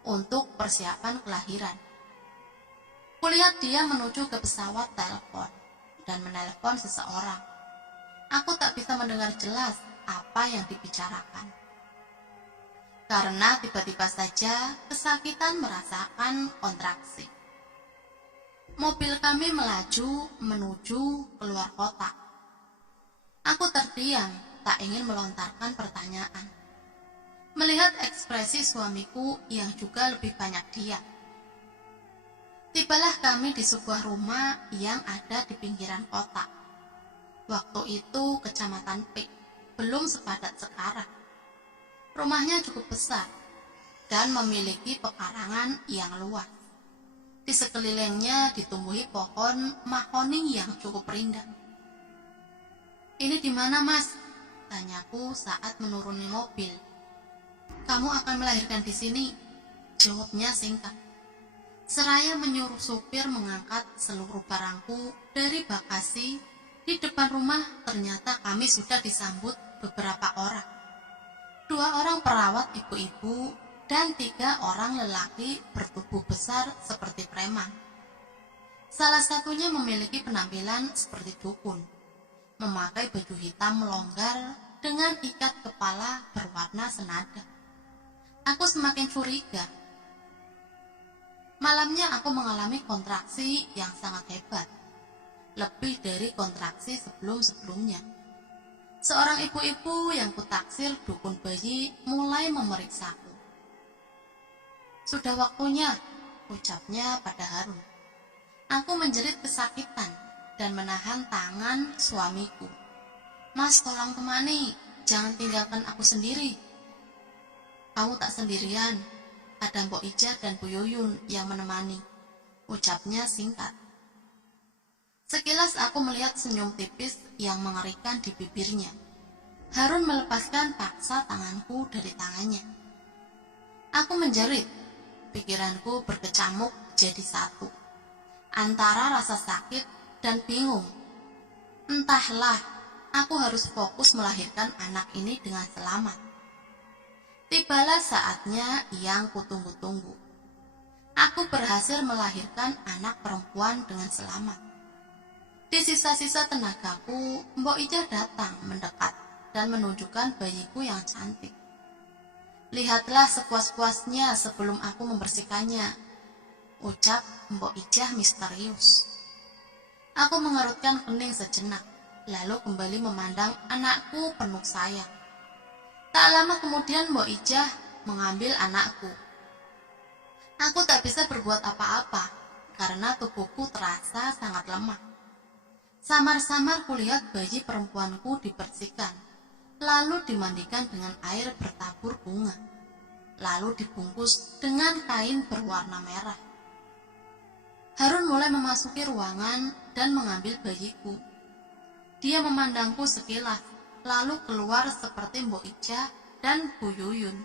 untuk persiapan kelahiran. Kulihat dia menuju ke pesawat telepon dan menelpon seseorang. Aku tak bisa mendengar jelas apa yang dibicarakan. karena tiba-tiba saja kesakitan merasakan kontraksi. Mobil kami melaju menuju keluar kota. Aku terdiam, tak ingin melontarkan pertanyaan. Melihat ekspresi suamiku yang juga lebih banyak diam. Tibalah kami di sebuah rumah yang ada di pinggiran kota. Waktu itu Kecamatan Pik, belum sepadat sekarang. Rumahnya cukup besar dan memiliki pekarangan yang luas. Di sekelilingnya ditumbuhi pohon mahoni yang cukup rindang. "Ini di mana, Mas?" tanyaku saat menuruni mobil. "Kamu akan melahirkan di sini," jawabnya singkat. Seraya menyuruh supir mengangkat seluruh barangku dari bagasi. Di depan rumah ternyata kami sudah disambut beberapa orang. 2 orang perawat ibu-ibu dan 3 orang lelaki bertubuh besar seperti preman. Salah satunya memiliki penampilan seperti dukun, memakai baju hitam longgar dengan ikat kepala berwarna senada. Aku semakin curiga. Malamnya aku mengalami kontraksi yang sangat hebat, lebih dari kontraksi sebelum-sebelumnya. Seorang ibu-ibu yang kutaksir dukun bayi mulai memeriksaku. "Sudah waktunya," ucapnya pada Harun. Aku menjerit kesakitan dan menahan tangan suamiku. "Mas, tolong temani, jangan tinggalkan aku sendiri." "Kamu tak sendirian, ada Mbok Ija dan Bu Yuyun yang menemani," ucapnya singkat. Sekilas aku melihat senyum tipis yang mengerikan di bibirnya. Harun melepaskan paksa tanganku dari tangannya. Aku menjerit, pikiranku berkecamuk jadi satu, antara rasa sakit dan bingung. Entahlah, aku harus fokus melahirkan anak ini dengan selamat. Tibalah saatnya yang kutunggu-tunggu. Aku berhasil melahirkan anak perempuan dengan selamat. Di sisa-sisa tenagaku, Mbok Ija datang mendekat dan menunjukkan bayiku yang cantik. "Lihatlah sepuas-puasnya sebelum aku membersihkannya," ucap Mbok Ija misterius. Aku mengerutkan kening sejenak, lalu kembali memandang anakku penuh sayang. Tak lama kemudian Mbok Ija mengambil anakku. Aku tak bisa berbuat apa-apa karena tubuhku terasa sangat lemah. Samar-samar kulihat bayi perempuanku dibersihkan, lalu dimandikan dengan air bertabur bunga, lalu dibungkus dengan kain berwarna merah. Harun mulai memasuki ruangan dan mengambil bayiku. Dia memandangku sekilas, lalu keluar seperti Mbok Ija dan Bu Yuyun,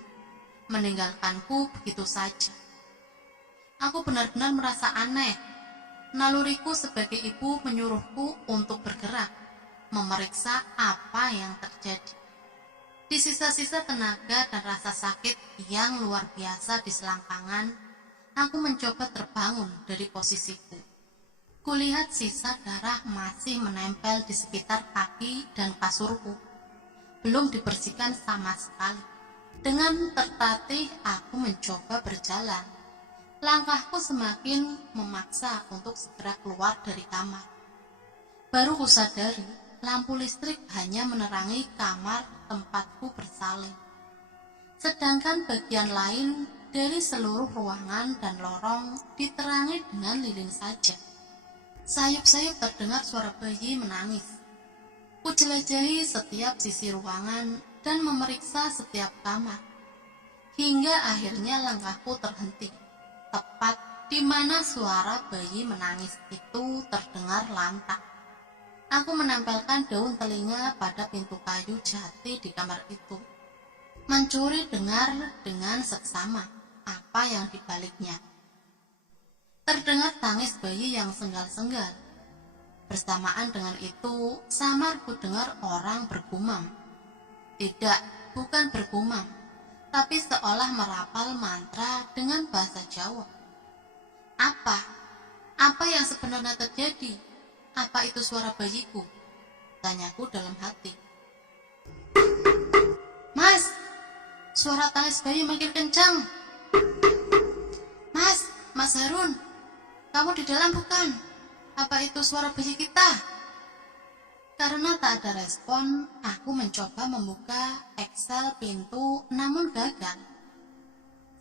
meninggalkanku begitu saja. Aku benar-benar merasa aneh. Naluriku sebagai ibu menyuruhku untuk bergerak, memeriksa apa yang terjadi. Di sisa-sisa tenaga dan rasa sakit yang luar biasa di selangkangan, aku mencoba terbangun dari posisiku. Kulihat sisa darah masih menempel di sekitar kaki dan kasurku. Belum dibersihkan sama sekali. Dengan tertatih aku mencoba berjalan. Langkahku semakin memaksa untuk segera keluar dari kamar. Baru kusadari, lampu listrik hanya menerangi kamar tempatku bersalin. Sedangkan bagian lain dari seluruh ruangan dan lorong diterangi dengan lilin saja. Sayup-sayup terdengar suara bayi menangis. Kujelajahi setiap sisi ruangan dan memeriksa setiap kamar. Hingga akhirnya langkahku terhenti. Tepat di mana suara bayi menangis itu terdengar lantang. Aku menempelkan daun telinga pada pintu kayu jati di kamar itu, mencuri dengar dengan seksama apa yang dibaliknya. Terdengar tangis bayi yang senggal-senggal. Bersamaan dengan itu, samar ku dengar orang bergumam. Tidak, bukan bergumam, tapi seolah merapal mantra dengan bahasa Jawa. Apa? Apa yang sebenarnya terjadi? Apa itu suara bayiku? Tanyaku dalam hati. "Mas!" suara tangis bayi makin kencang. Mas Harun, kamu di dalam bukan? Apa itu suara bayi kita? Karena tak ada respon, aku mencoba membuka Excel pintu namun gagal.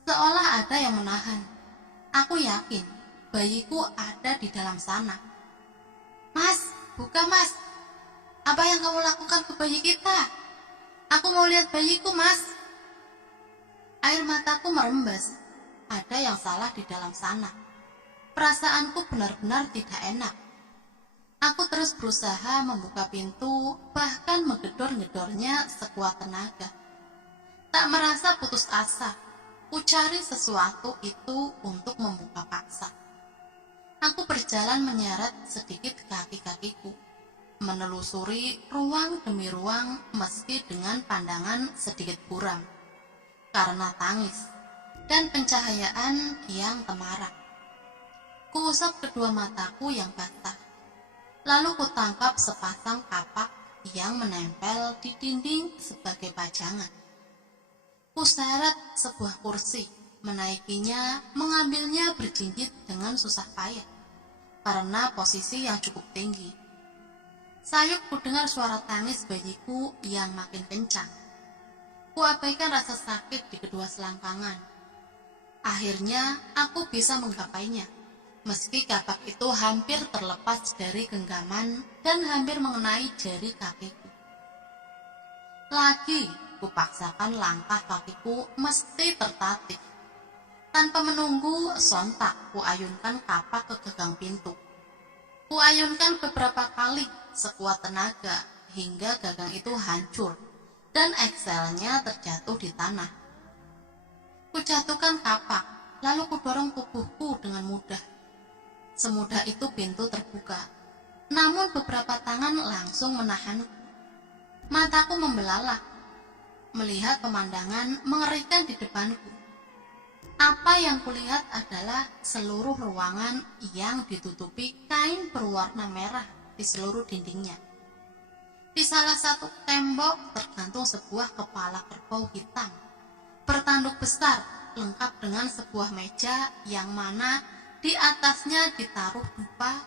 Seolah ada yang menahan. Aku yakin bayiku ada di dalam sana. Mas, buka mas. Apa yang kamu lakukan ke bayi kita? Aku mau lihat bayiku, mas. Air mataku merembes. Ada yang salah di dalam sana. Perasaanku benar-benar tidak enak. Aku terus berusaha membuka pintu, bahkan menggedor-gedornya sekuat tenaga. Tak merasa putus asa. Ku cari sesuatu itu untuk membuka paksa. Aku berjalan menyeret sedikit kaki-kakiku, menelusuri ruang demi ruang meski dengan pandangan sedikit buram karena tangis dan pencahayaan yang temaram. Kuusap kedua mataku yang basah, lalu kutangkap sepasang kapak yang menempel di dinding sebagai pajangan. Kuseret sebuah kursi, menaikinya, mengambilnya berjinjit dengan susah payah karena posisi yang cukup tinggi. Sayup ku dengar suara tangis bayiku yang makin kencang. Ku abaikan rasa sakit di kedua selangkangan. Akhirnya aku bisa menggapainya, meski kapak itu hampir terlepas dari genggaman dan hampir mengenai jari kakiku. Lagi kupaksakan langkah kakiku mesti tertatih. Tanpa menunggu, sontak kuayunkan kapak ke gagang pintu. Kuayunkan beberapa kali sekuat tenaga hingga gagang itu hancur dan Excelnya terjatuh di tanah. Kujatuhkan kapak, lalu kudorong tubuhku dengan mudah. Semudah itu pintu terbuka, namun beberapa tangan langsung menahanku. Mataku membelalak, melihat pemandangan mengerikan di depanku. Apa yang kulihat adalah seluruh ruangan yang ditutupi kain berwarna merah di seluruh dindingnya. Di salah satu tembok tergantung sebuah kepala kerbau hitam, bertanduk besar, lengkap dengan sebuah meja yang mana di atasnya ditaruh dupa,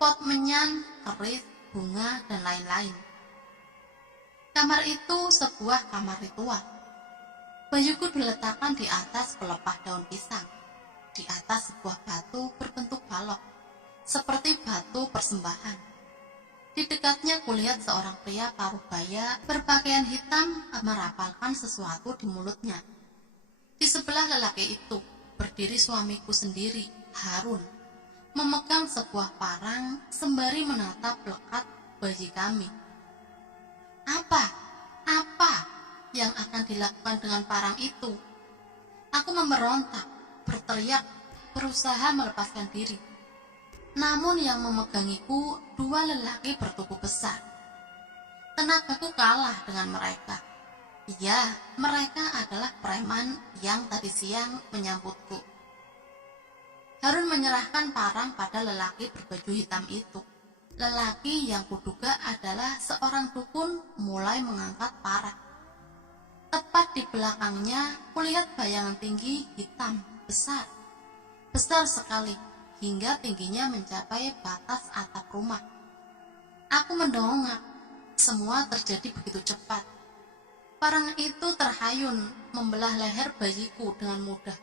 pot menyan, keris, bunga, dan lain-lain. Kamar itu sebuah kamar ritual. Bajuku diletakkan di atas pelepah daun pisang, di atas sebuah batu berbentuk balok, seperti batu persembahan. Di dekatnya kulihat seorang pria parubaya berpakaian hitam merapalkan sesuatu di mulutnya. Di sebelah lelaki itu berdiri suamiku sendiri, Harun, memegang sebuah parang sembari menatap lekat bayi kami. Apa yang akan dilakukan dengan parang itu? Aku memberontak, berteriak, berusaha melepaskan diri. Namun yang memegangiku dua lelaki bertubuh besar. Tenagaku kalah dengan mereka. Iya, mereka adalah preman yang tadi siang menyambutku. Harun menyerahkan parang pada lelaki berbaju hitam itu. Lelaki yang kuduga adalah seorang dukun mulai mengangkat parang. Tepat di belakangnya, kulihat bayangan tinggi hitam, besar sekali, hingga tingginya mencapai batas atap rumah. Aku mendongak, semua terjadi begitu cepat. Parang itu terhayun, membelah leher bayiku dengan mudah.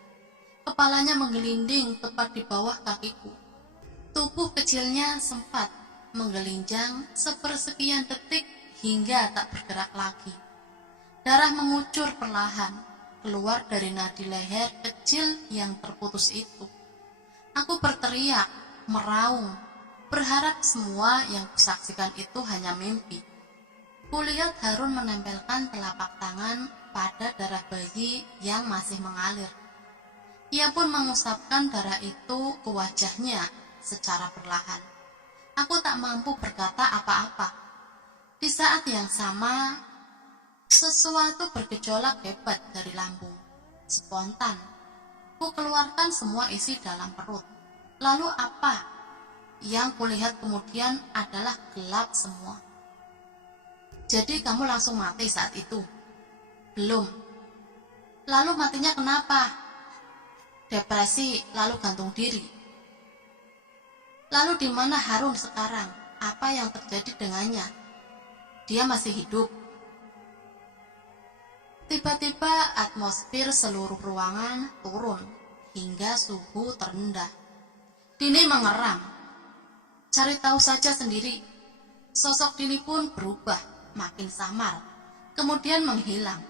Kepalanya menggelinding tepat di bawah kakiku. Tubuh kecilnya sempat menggelinjang sepersekian detik hingga tak bergerak lagi. Darah mengucur perlahan keluar dari nadi leher kecil yang terputus itu. Aku berteriak, meraung, berharap semua yang kusaksikan itu hanya mimpi. Kulihat Harun menempelkan telapak tangan pada darah bayi yang masih mengalir. Ia pun mengusapkan darah itu ke wajahnya secara perlahan. Aku tak mampu berkata apa-apa. Di saat yang sama, sesuatu bergejolak hebat dari lambung. Spontan, ku keluarkan semua isi dalam perut. Lalu apa? Yang kulihat kemudian adalah gelap semua. Jadi kamu langsung mati saat itu? Belum. Lalu matinya kenapa? Depresi, lalu gantung diri. Lalu di mana Harun sekarang? Apa yang terjadi dengannya? Dia masih hidup. Tiba-tiba atmosfer seluruh ruangan turun hingga suhu terendah. Dini mengeram. Cari tahu saja sendiri. Sosok Dini pun berubah, makin samar, kemudian menghilang.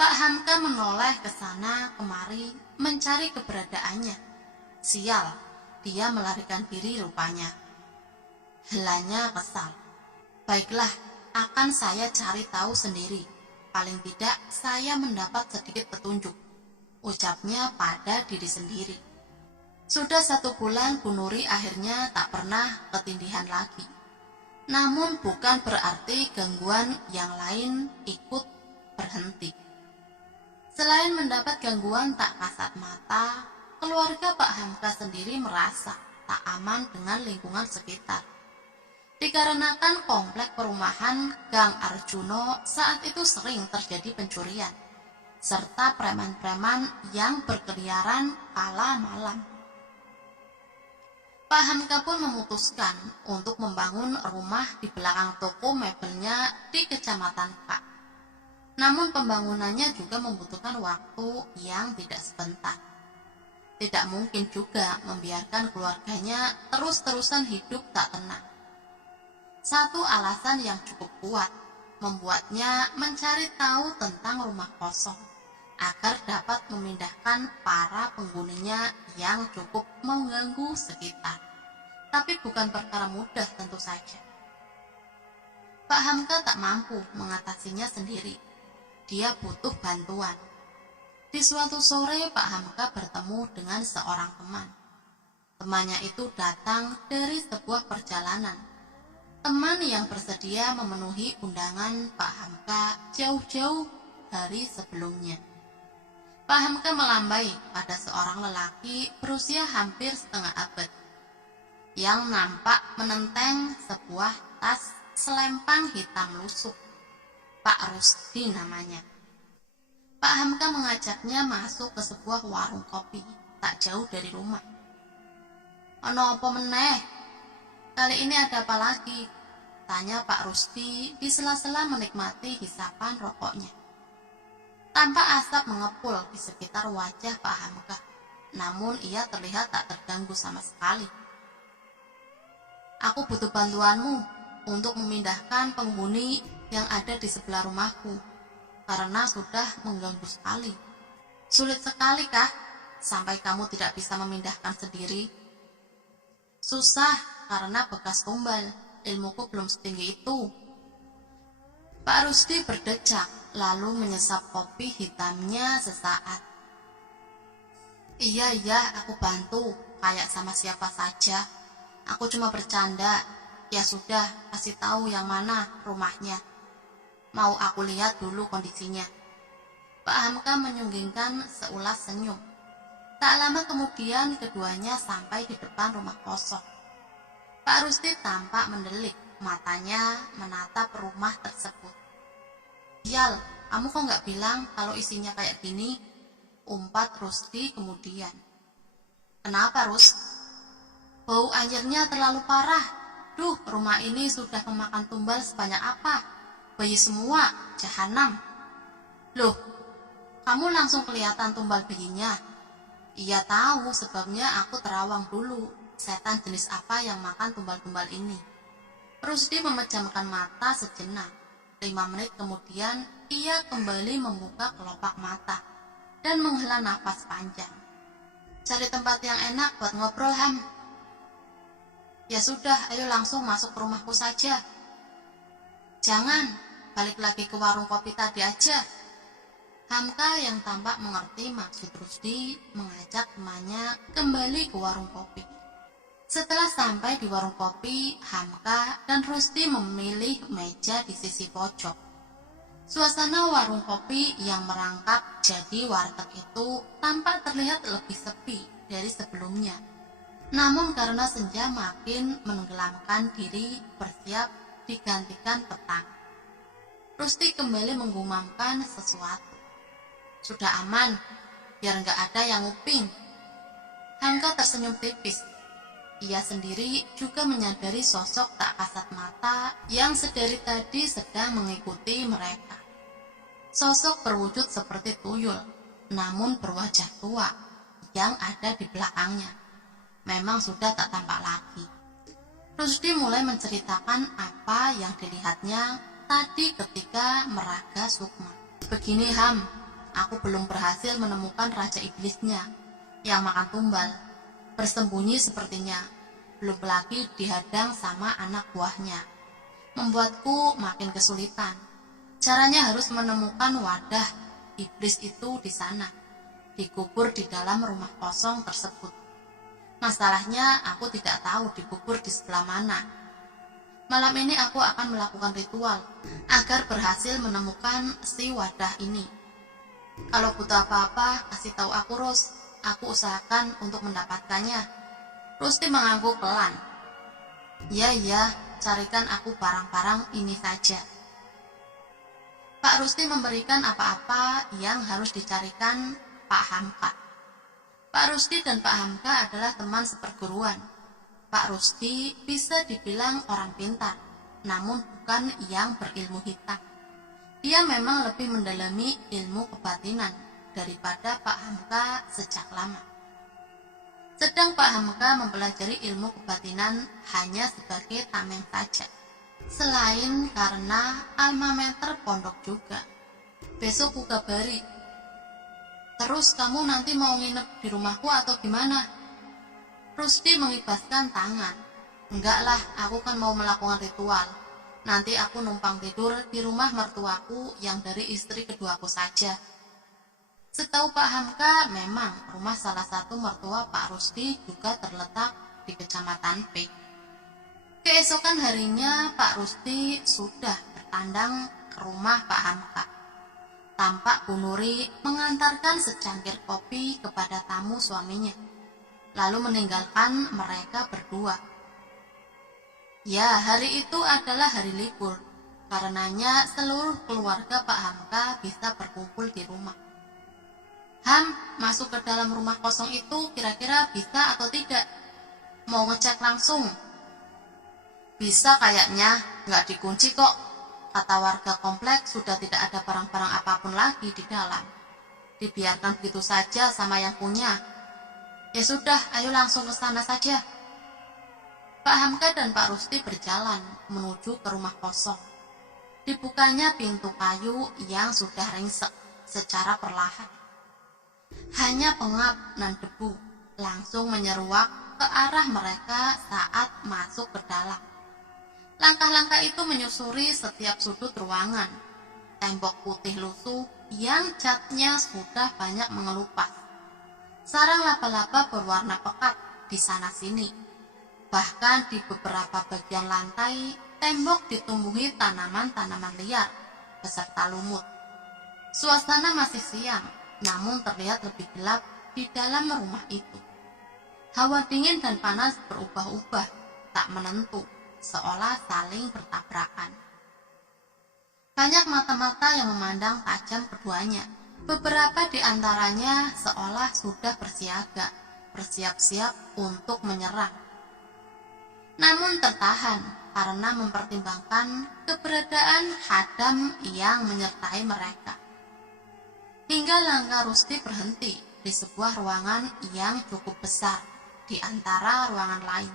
Pak Hamka menoleh ke sana kemari mencari keberadaannya. Sial, dia melarikan diri rupanya. Helanya kesal. Baiklah, akan saya cari tahu sendiri. Paling tidak saya mendapat sedikit petunjuk, ucapnya pada diri sendiri. Sudah 1 bulan Bu Nuri akhirnya tak pernah ketindihan lagi. Namun bukan berarti gangguan yang lain ikut berhenti. Selain mendapat gangguan tak kasat mata, keluarga Pak Hamka sendiri merasa tak aman dengan lingkungan sekitar. Dikarenakan komplek perumahan Gang Arjuno saat itu sering terjadi pencurian, serta preman-preman yang berkeliaran kala malam. Pak Hamka pun memutuskan untuk membangun rumah di belakang toko mebelnya di Kecamatan Pak. Namun pembangunannya juga membutuhkan waktu yang tidak sebentar. Tidak mungkin juga membiarkan keluarganya terus-terusan hidup tak tenang. Satu alasan yang cukup kuat membuatnya mencari tahu tentang rumah kosong agar dapat memindahkan para penghuninya yang cukup mengganggu sekitar. Tapi bukan perkara mudah tentu saja. Pak Hamka tak mampu mengatasinya sendiri. Dia butuh bantuan. Di suatu sore Pak Hamka bertemu dengan seorang teman. Temannya itu datang dari sebuah perjalanan. Teman yang bersedia memenuhi undangan Pak Hamka jauh-jauh hari sebelumnya. Pak Hamka melambai pada seorang lelaki berusia hampir setengah abad yang nampak menenteng sebuah tas selempang hitam lusuh. Pak Rusdi namanya. Pak Hamka mengajaknya masuk ke sebuah warung kopi tak jauh dari rumah. "Ono apa meneh? Kali ini ada apa lagi?" tanya Pak Rusdi di sela-sela menikmati hisapan rokoknya. Tampak asap mengepul di sekitar wajah Pak Hamka, namun ia terlihat tak terganggu sama sekali. "Aku butuh bantuanmu untuk memindahkan penghuni yang ada di sebelah rumahku, karena sudah mengganggu sekali." "Sulit sekali kah? Sampai kamu tidak bisa memindahkan sendiri?" "Susah, karena bekas tumbal. Ilmuku belum setinggi itu." Pak Rusdi berdecak, lalu menyesap kopi hitamnya sesaat. Iya, aku bantu, kayak sama siapa saja. Aku cuma bercanda." "Ya sudah, kasih tahu yang mana rumahnya. Mau aku lihat dulu kondisinya." Pak Hamka menyunggingkan seulas senyum. Tak lama kemudian keduanya sampai di depan rumah kosong. Pak Rusdi tampak mendelik, matanya menatap rumah tersebut. "Sial, kamu kok nggak bilang kalau isinya kayak gini?" umpat Rusdi kemudian. "Kenapa, Rus?" "Bau anjirnya terlalu parah. Duh, rumah ini sudah memakan tumbal sebanyak apa? Bayi semua, jahanam." "Loh, kamu langsung kelihatan tumbal bayinya?" "Iya tahu, sebabnya aku terawang dulu. Setan jenis apa yang makan tumbal-tumbal ini?" Rusdi memejamkan mata sejenak. 5 menit kemudian, ia kembali membuka kelopak mata dan menghela nafas panjang. "Cari tempat yang enak buat ngobrol, Ham." "Ya sudah, ayo langsung masuk ke rumahku saja." "Jangan, balik lagi ke warung kopi tadi aja." Hamka yang tampak mengerti maksud Rusdi mengajak temannya kembali ke warung kopi. Setelah sampai di warung kopi, Hamka dan Rusdi memilih meja di sisi pojok. Suasana warung kopi yang merangkap jadi warteg itu tampak terlihat lebih sepi dari sebelumnya. Namun karena senja makin menenggelamkan diri bersiap digantikan petang, Rusdi kembali menggumamkan sesuatu. Sudah aman, biar nggak ada yang nguping. Hamka tersenyum tipis. Ia sendiri juga menyadari sosok tak kasat mata yang sedari tadi sedang mengikuti mereka. Sosok berwujud seperti tuyul, namun berwajah tua yang ada di belakangnya. Memang sudah tak tampak lagi. Rusdi mulai menceritakan apa yang dilihatnya tadi ketika meraga Sukma. Begini Ham, aku belum berhasil menemukan Raja Iblisnya yang makan tumbal. Bersembunyi sepertinya, belum lagi dihadang sama anak buahnya. Membuatku makin kesulitan. Caranya harus menemukan wadah iblis itu di sana, dikubur di dalam rumah kosong tersebut. Masalahnya aku tidak tahu dikubur di sebelah mana. Malam ini aku akan melakukan ritual agar berhasil menemukan si wadah ini. Kalau butuh apa-apa, kasih tahu aku, Ros. Aku usahakan untuk mendapatkannya. Rusdi mengangguk pelan. Iya, carikan aku barang-barang ini saja. Pak Rusdi memberikan apa-apa yang harus dicarikan Pak Hamka. Pak Rusdi dan Pak Hamka adalah teman seperguruan. Pak Rusdi bisa dibilang orang pintar, namun bukan yang berilmu hitam. Dia memang lebih mendalami ilmu kebatinan daripada Pak Hamka sejak lama. Sedang Pak Hamka mempelajari ilmu kebatinan hanya sebagai tameng saja. Selain karena alma mater pondok juga. Besok ku kabari. Terus kamu nanti mau nginep di rumahku atau gimana? Rusdi mengibaskan tangan. Enggak lah, aku kan mau melakukan ritual. Nanti aku numpang tidur di rumah mertuaku yang dari istri keduaku saja. Setahu Pak Hamka, memang rumah salah satu mertua Pak Rusdi juga terletak di Kecamatan P. Keesokan harinya Pak Rusdi sudah bertandang ke rumah Pak Hamka. Tampak Bu Nuri mengantarkan secangkir kopi kepada tamu suaminya, lalu meninggalkan mereka berdua. Ya, hari itu adalah hari libur, karenanya seluruh keluarga Pak Hamka bisa berkumpul di rumah. Ham, masuk ke dalam rumah kosong itu kira-kira bisa atau tidak? Mau ngecek langsung? Bisa kayaknya, nggak dikunci kok. Kata warga kompleks sudah tidak ada barang-barang apapun lagi di dalam. Dibiarkan begitu saja sama yang punya. Ya sudah, ayo langsung ke sana saja. Pak Hamka dan Pak Rusdi berjalan menuju ke rumah kosong. Dibukanya pintu kayu yang sudah ringsek secara perlahan. Hanya pengap dan debu langsung menyeruak ke arah mereka saat masuk ke dalam. Langkah-langkah itu menyusuri setiap sudut ruangan. Tembok putih lusuh yang catnya sudah banyak mengelupas. Sarang laba-laba berwarna pekat di sana-sini. Bahkan di beberapa bagian lantai, tembok ditumbuhi tanaman-tanaman liar beserta lumut. Suasana masih siang, namun terlihat lebih gelap di dalam rumah itu. Hawa dingin dan panas berubah-ubah, tak menentu, seolah saling bertabrakan. Banyak mata-mata yang memandang tajam keduanya. Beberapa di antaranya seolah sudah bersiaga, bersiap-siap untuk menyerang. Namun tertahan karena mempertimbangkan keberadaan hadam yang menyertai mereka. Hingga langkah Rusdi berhenti di sebuah ruangan yang cukup besar di antara ruangan lain.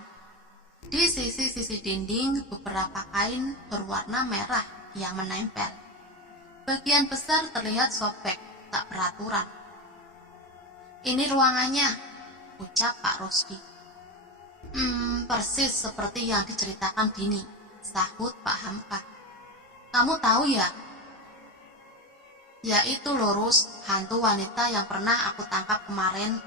Di sisi-sisi dinding beberapa kain berwarna merah yang menempel. Bagian besar terlihat sobek, tak beraturan. Ini ruangannya, ucap Pak Rusdi. Persis seperti yang diceritakan Dini, sahut Pak Hamka. Kamu tahu ya? Yaitu Lurus, hantu wanita yang pernah aku tangkap kemarin.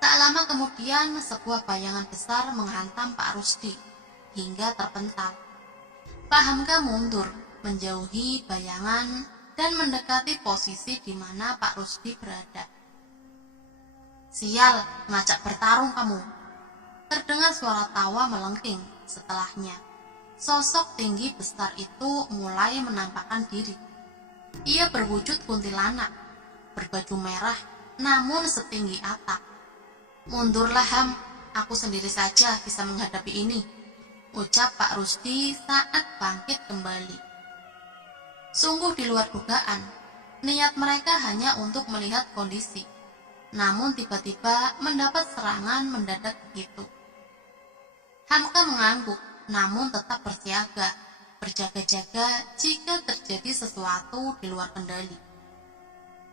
Tak lama kemudian sebuah bayangan besar menghantam Pak Rusdi hingga terpental. Pak Hamka mundur, menjauhi bayangan dan mendekati posisi di mana Pak Rusdi berada. Sial, ngajak bertarung kamu. Terdengar suara tawa melengking setelahnya. Sosok tinggi besar itu mulai menampakkan diri. Ia berwujud kuntilanak, berbaju merah, namun setinggi atap. "Mundurlah Ham, aku sendiri saja bisa menghadapi ini," ucap Pak Rusdi saat bangkit kembali. Sungguh di luar dugaan, niat mereka hanya untuk melihat kondisi. Namun tiba-tiba mendapat serangan mendadak begitu. Hamka mengangguk, namun tetap bersiaga, berjaga-jaga jika terjadi sesuatu di luar kendali.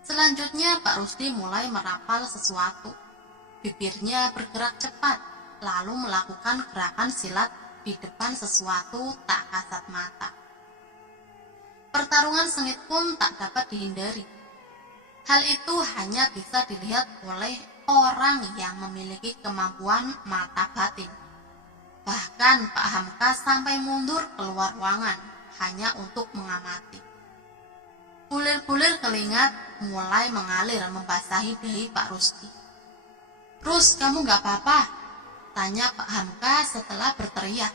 Selanjutnya Pak Rusdi mulai merapal sesuatu. Bibirnya bergerak cepat, lalu melakukan gerakan silat di depan sesuatu tak kasat mata. Pertarungan sengit pun tak dapat dihindari. Hal itu hanya bisa dilihat oleh orang yang memiliki kemampuan mata batin. Bahkan Pak Hamka sampai mundur keluar ruangan hanya untuk mengamati. Bulir-bulir keringat mulai mengalir membasahi dahi Pak Rusdi. "Rus, kamu gak apa-apa?" tanya Pak Hamka setelah berteriak.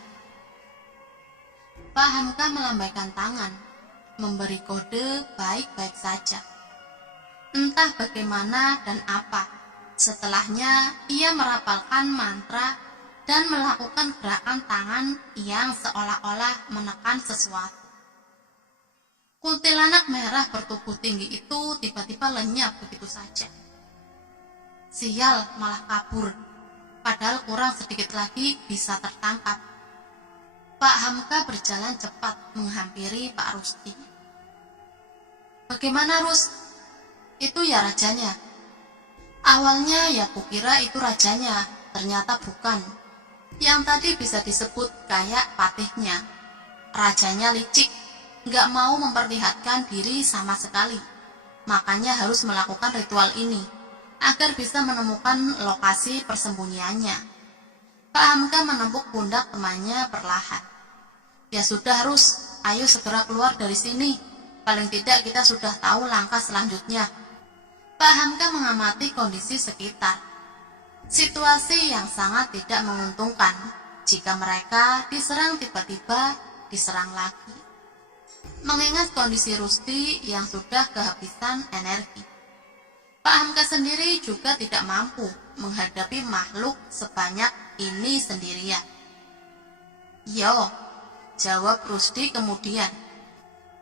Pak Hamka melambaikan tangan, memberi kode baik-baik saja. Entah bagaimana dan apa, setelahnya ia merapalkan mantra dan melakukan gerakan tangan yang seolah-olah menekan sesuatu. Kuntilanak merah bertubuh tinggi itu tiba-tiba lenyap begitu saja. Sial, malah kabur, padahal kurang sedikit lagi bisa tertangkap. Pak Hamka berjalan cepat menghampiri Pak Rusdi. "Bagaimana, Rus? Itu ya rajanya." "Awalnya ya kukira itu rajanya, ternyata bukan. Yang tadi bisa disebut kayak patihnya. Rajanya licik, gak mau memperlihatkan diri sama sekali. Makanya harus melakukan ritual ini, agar bisa menemukan lokasi persembunyiannya." Pak Hamka menepuk pundak temannya perlahan. "Ya sudah Rus, ayo segera keluar dari sini. Paling tidak kita sudah tahu langkah selanjutnya." Pak Hamka mengamati kondisi sekitar. Situasi yang sangat tidak menguntungkan jika mereka diserang tiba-tiba diserang lagi. Mengingat kondisi Rusdi yang sudah kehabisan energi, Pak Hamka sendiri juga tidak mampu menghadapi makhluk sebanyak ini sendirian. "Yo," jawab Rusdi kemudian.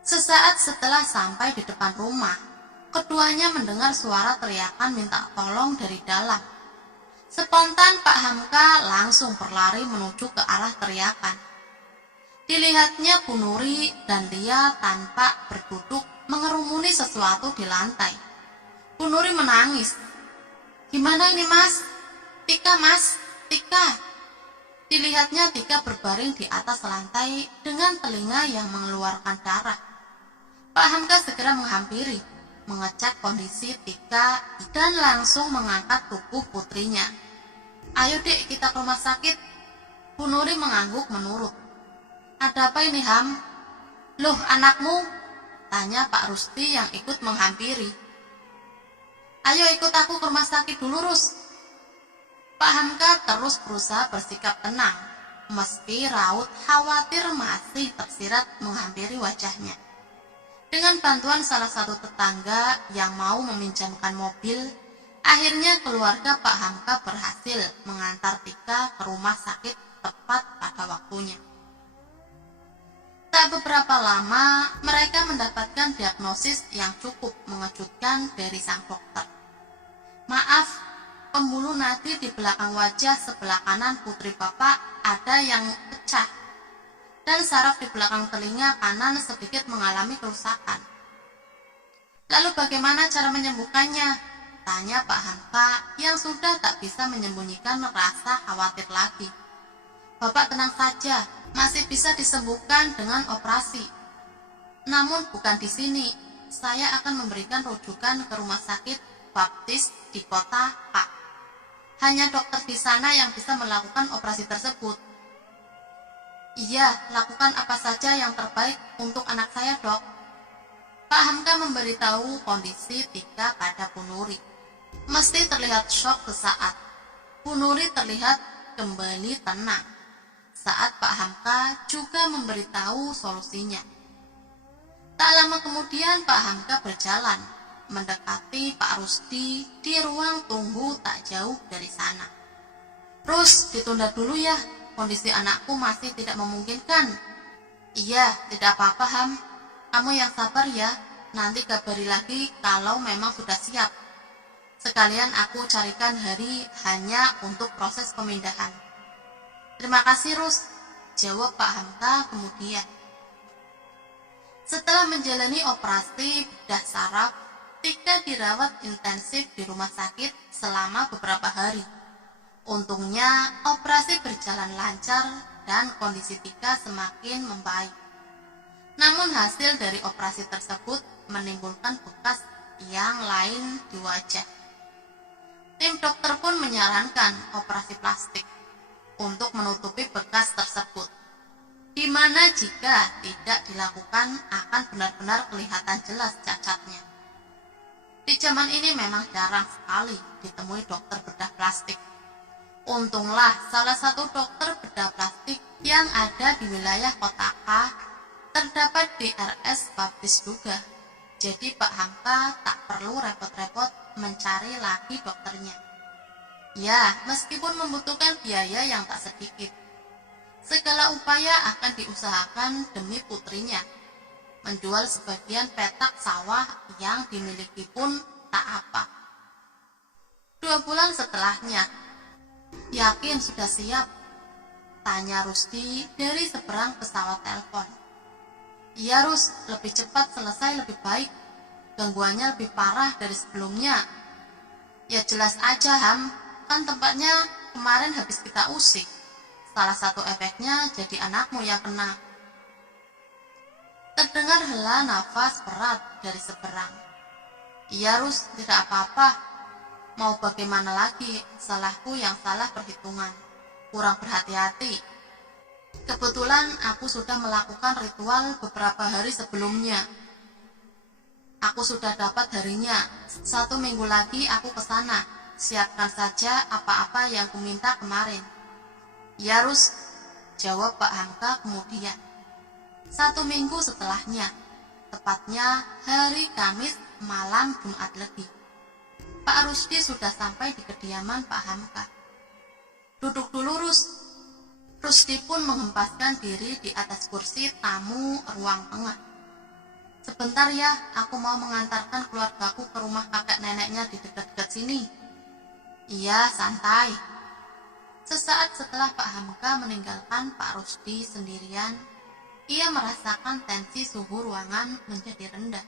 Sesaat setelah sampai di depan rumah, keduanya mendengar suara teriakan minta tolong dari dalam. Spontan Pak Hamka langsung berlari menuju ke arah teriakan. Dilihatnya Bu Nuri dan dia tampak berduduk mengerumuni sesuatu di lantai. Bu Nuri menangis. "Gimana ini Mas? Tika Mas, Tika." Dilihatnya Tika berbaring di atas lantai dengan telinga yang mengeluarkan darah. Pak Hamka segera menghampiri, mengecek kondisi Tika dan langsung mengangkat tubuh putrinya. "Ayo Dek, kita ke rumah sakit." Bu Nuri mengangguk menurut. "Ada apa ini Ham?" "Loh, anakmu?" tanya Pak Rusdi yang ikut menghampiri. "Ayo ikut aku ke rumah sakit dulu Rus." Pak Hamka terus berusaha bersikap tenang, meski raut khawatir masih tersirat menghampiri wajahnya. Dengan bantuan salah satu tetangga yang mau meminjamkan mobil, akhirnya keluarga Pak Hamka berhasil mengantar Tika ke rumah sakit tepat pada waktunya. Tak beberapa lama, mereka mendapatkan diagnosis yang cukup mengejutkan dari sang dokter. "Maaf, pembuluh nadi di belakang wajah sebelah kanan putri Bapak ada yang pecah, dan saraf di belakang telinga kanan sedikit mengalami kerusakan." "Lalu bagaimana cara menyembuhkannya?" tanya Pak Hamka yang sudah tak bisa menyembunyikan rasa khawatir lagi. "Bapak tenang saja, masih bisa disembuhkan dengan operasi. Namun bukan di sini. Saya akan memberikan rujukan ke rumah sakit Baptis di kota Pak. Hanya dokter di sana yang bisa melakukan operasi tersebut." "Iya, lakukan apa saja yang terbaik untuk anak saya, Dok." Pak Hamka memberitahu kondisi Tika pada Bu Nuri. Mesti terlihat syok sesaat. Bu Nuri terlihat kembali tenang saat Pak Hamka juga memberitahu solusinya. Tak lama kemudian Pak Hamka berjalan mendekati Pak Rusdi di ruang tunggu tak jauh dari sana. "Rus, ditunda dulu ya, kondisi anakku masih tidak memungkinkan." "Iya, tidak apa-apa Ham, kamu yang sabar ya, nanti kabari lagi kalau memang sudah siap. Sekalian aku carikan hari hanya untuk proses pemindahan." "Terima kasih Rus," jawab Pak Hamka kemudian. Setelah menjalani operasi bedah saraf, Tika dirawat intensif di rumah sakit selama beberapa hari. Untungnya operasi berjalan lancar dan kondisi Tika semakin membaik. Namun hasil dari operasi tersebut menimbulkan bekas yang lain di wajah. Tim dokter pun menyarankan operasi plastik untuk menutupi bekas tersebut, di mana jika tidak dilakukan akan benar-benar kelihatan jelas cacatnya. Di zaman ini memang jarang sekali ditemui dokter bedah plastik. Untunglah salah satu dokter bedah plastik yang ada di wilayah kota K terdapat di RS Baptis juga. Jadi Pak Hamka tak perlu repot-repot mencari lagi dokternya. Ya, meskipun membutuhkan biaya yang tak sedikit, segala upaya akan diusahakan demi putrinya. Menjual sebagian petak sawah yang dimiliki pun tak apa. 2 bulan setelahnya, "Yakin sudah siap?" tanya Rusdi dari seberang pesawat telepon. "Iya Rus, lebih cepat selesai lebih baik. Gangguannya lebih parah dari sebelumnya." "Ya jelas aja Ham, kan tempatnya kemarin habis kita usik. Salah satu efeknya jadi anakmu yang kena." Terdengar hela nafas berat dari seberang. "Iya Rus, tidak apa-apa. Mau bagaimana lagi, salahku yang salah perhitungan. Kurang berhati-hati. Kebetulan aku sudah melakukan ritual beberapa hari sebelumnya. Aku sudah dapat harinya. 1 minggu lagi aku ke sana. Siapkan saja apa-apa yang kuminta kemarin." "Ya Rus," jawab Pak Hamka kemudian. 1 minggu setelahnya, tepatnya hari Kamis malam Jumat Legi, Pak Rusdi sudah sampai di kediaman Pak Hamka. "Duduk dulu Rus." Rusdi pun menghempaskan diri di atas kursi tamu ruang tengah. "Sebentar ya, aku mau mengantarkan keluargaku ke rumah kakek neneknya di dekat-dekat sini." "Iya, santai." Sesaat setelah Pak Hamka meninggalkan Pak Rusdi sendirian, ia merasakan tensi suhu ruangan menjadi rendah,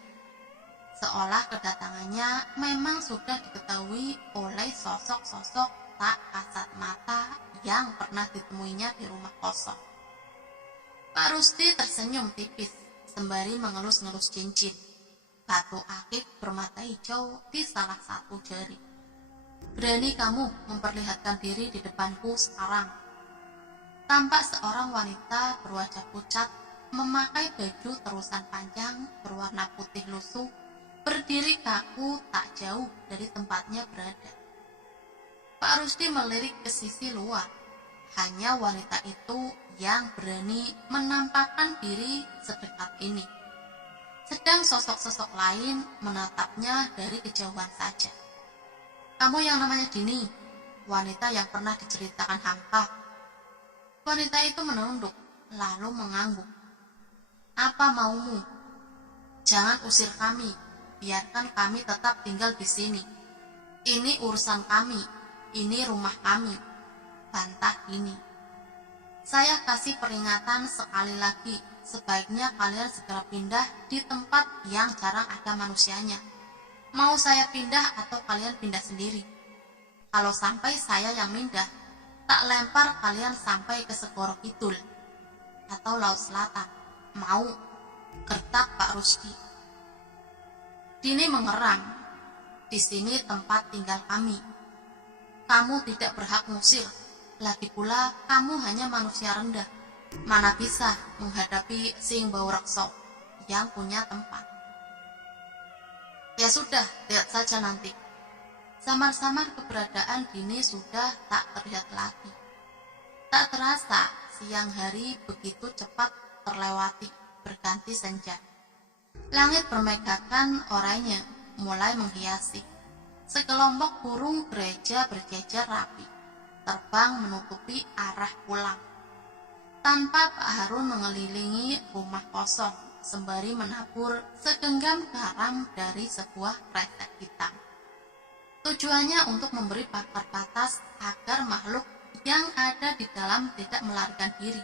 seolah kedatangannya memang sudah diketahui oleh sosok-sosok tak kasat mata yang pernah ditemuinya di rumah kosong. Pak Rusdi tersenyum tipis sembari mengelus-ngelus cincin batu akik bermata hijau di salah satu jari. "Berani kamu memperlihatkan diri di depanku sekarang." Tampak seorang wanita berwajah pucat, memakai baju terusan panjang berwarna putih lusuh, berdiri kaku tak jauh dari tempatnya berada. Pak Rusdi melirik ke sisi luar. Hanya wanita itu yang berani menampakkan diri sedekat ini. Sedang sosok-sosok lain menatapnya dari kejauhan saja. "Kamu yang namanya Dini, wanita yang pernah diceritakan Hamka." Wanita itu menunduk, lalu mengangguk. "Apa maumu? Jangan usir kami, biarkan kami tetap tinggal di sini. Ini urusan kami, ini rumah kami," bantah Dini. "Saya kasih peringatan sekali lagi, sebaiknya kalian segera pindah di tempat yang jarang ada manusianya. Mau saya pindah atau kalian pindah sendiri? Kalau sampai saya yang pindah, tak lempar kalian sampai ke Segoro Kidul atau Laut Selatan. Mau?" gertak Pak Rusdi. Dini mengeram. "Di sini tempat tinggal kami. Kamu tidak berhak ngusir. Lagi pula kamu hanya manusia rendah. Mana bisa menghadapi Sing Bau Rekso yang punya tempat." "Ya sudah, lihat saja nanti." Samar-samar keberadaan Dini sudah tak terlihat lagi. Tak terasa siang hari begitu cepat terlewati, berganti senja. Langit bermegakan oranye mulai menghiasi. Sekelompok burung gereja berjejer rapi, terbang menutupi arah pulang. Tanpa Pak Harun mengelilingi rumah kosong, sembari menabur segenggam garam dari sebuah kresek hitam. Tujuannya untuk memberi pagar batas agar makhluk yang ada di dalam tidak melarikan diri,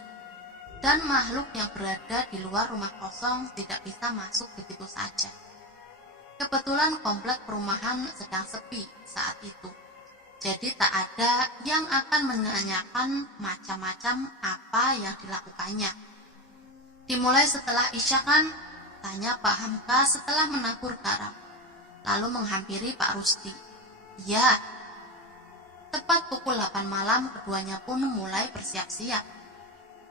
dan makhluk yang berada di luar rumah kosong tidak bisa masuk begitu saja. Kebetulan komplek perumahan sedang sepi saat itu, jadi tak ada yang akan menanyakan macam-macam apa yang dilakukannya. Dimulai setelah Isya kan? Tanya Pak Hamka setelah menabur garam, lalu menghampiri Pak Rusdi. Ya, tepat pukul 8 malam keduanya pun mulai bersiap-siap.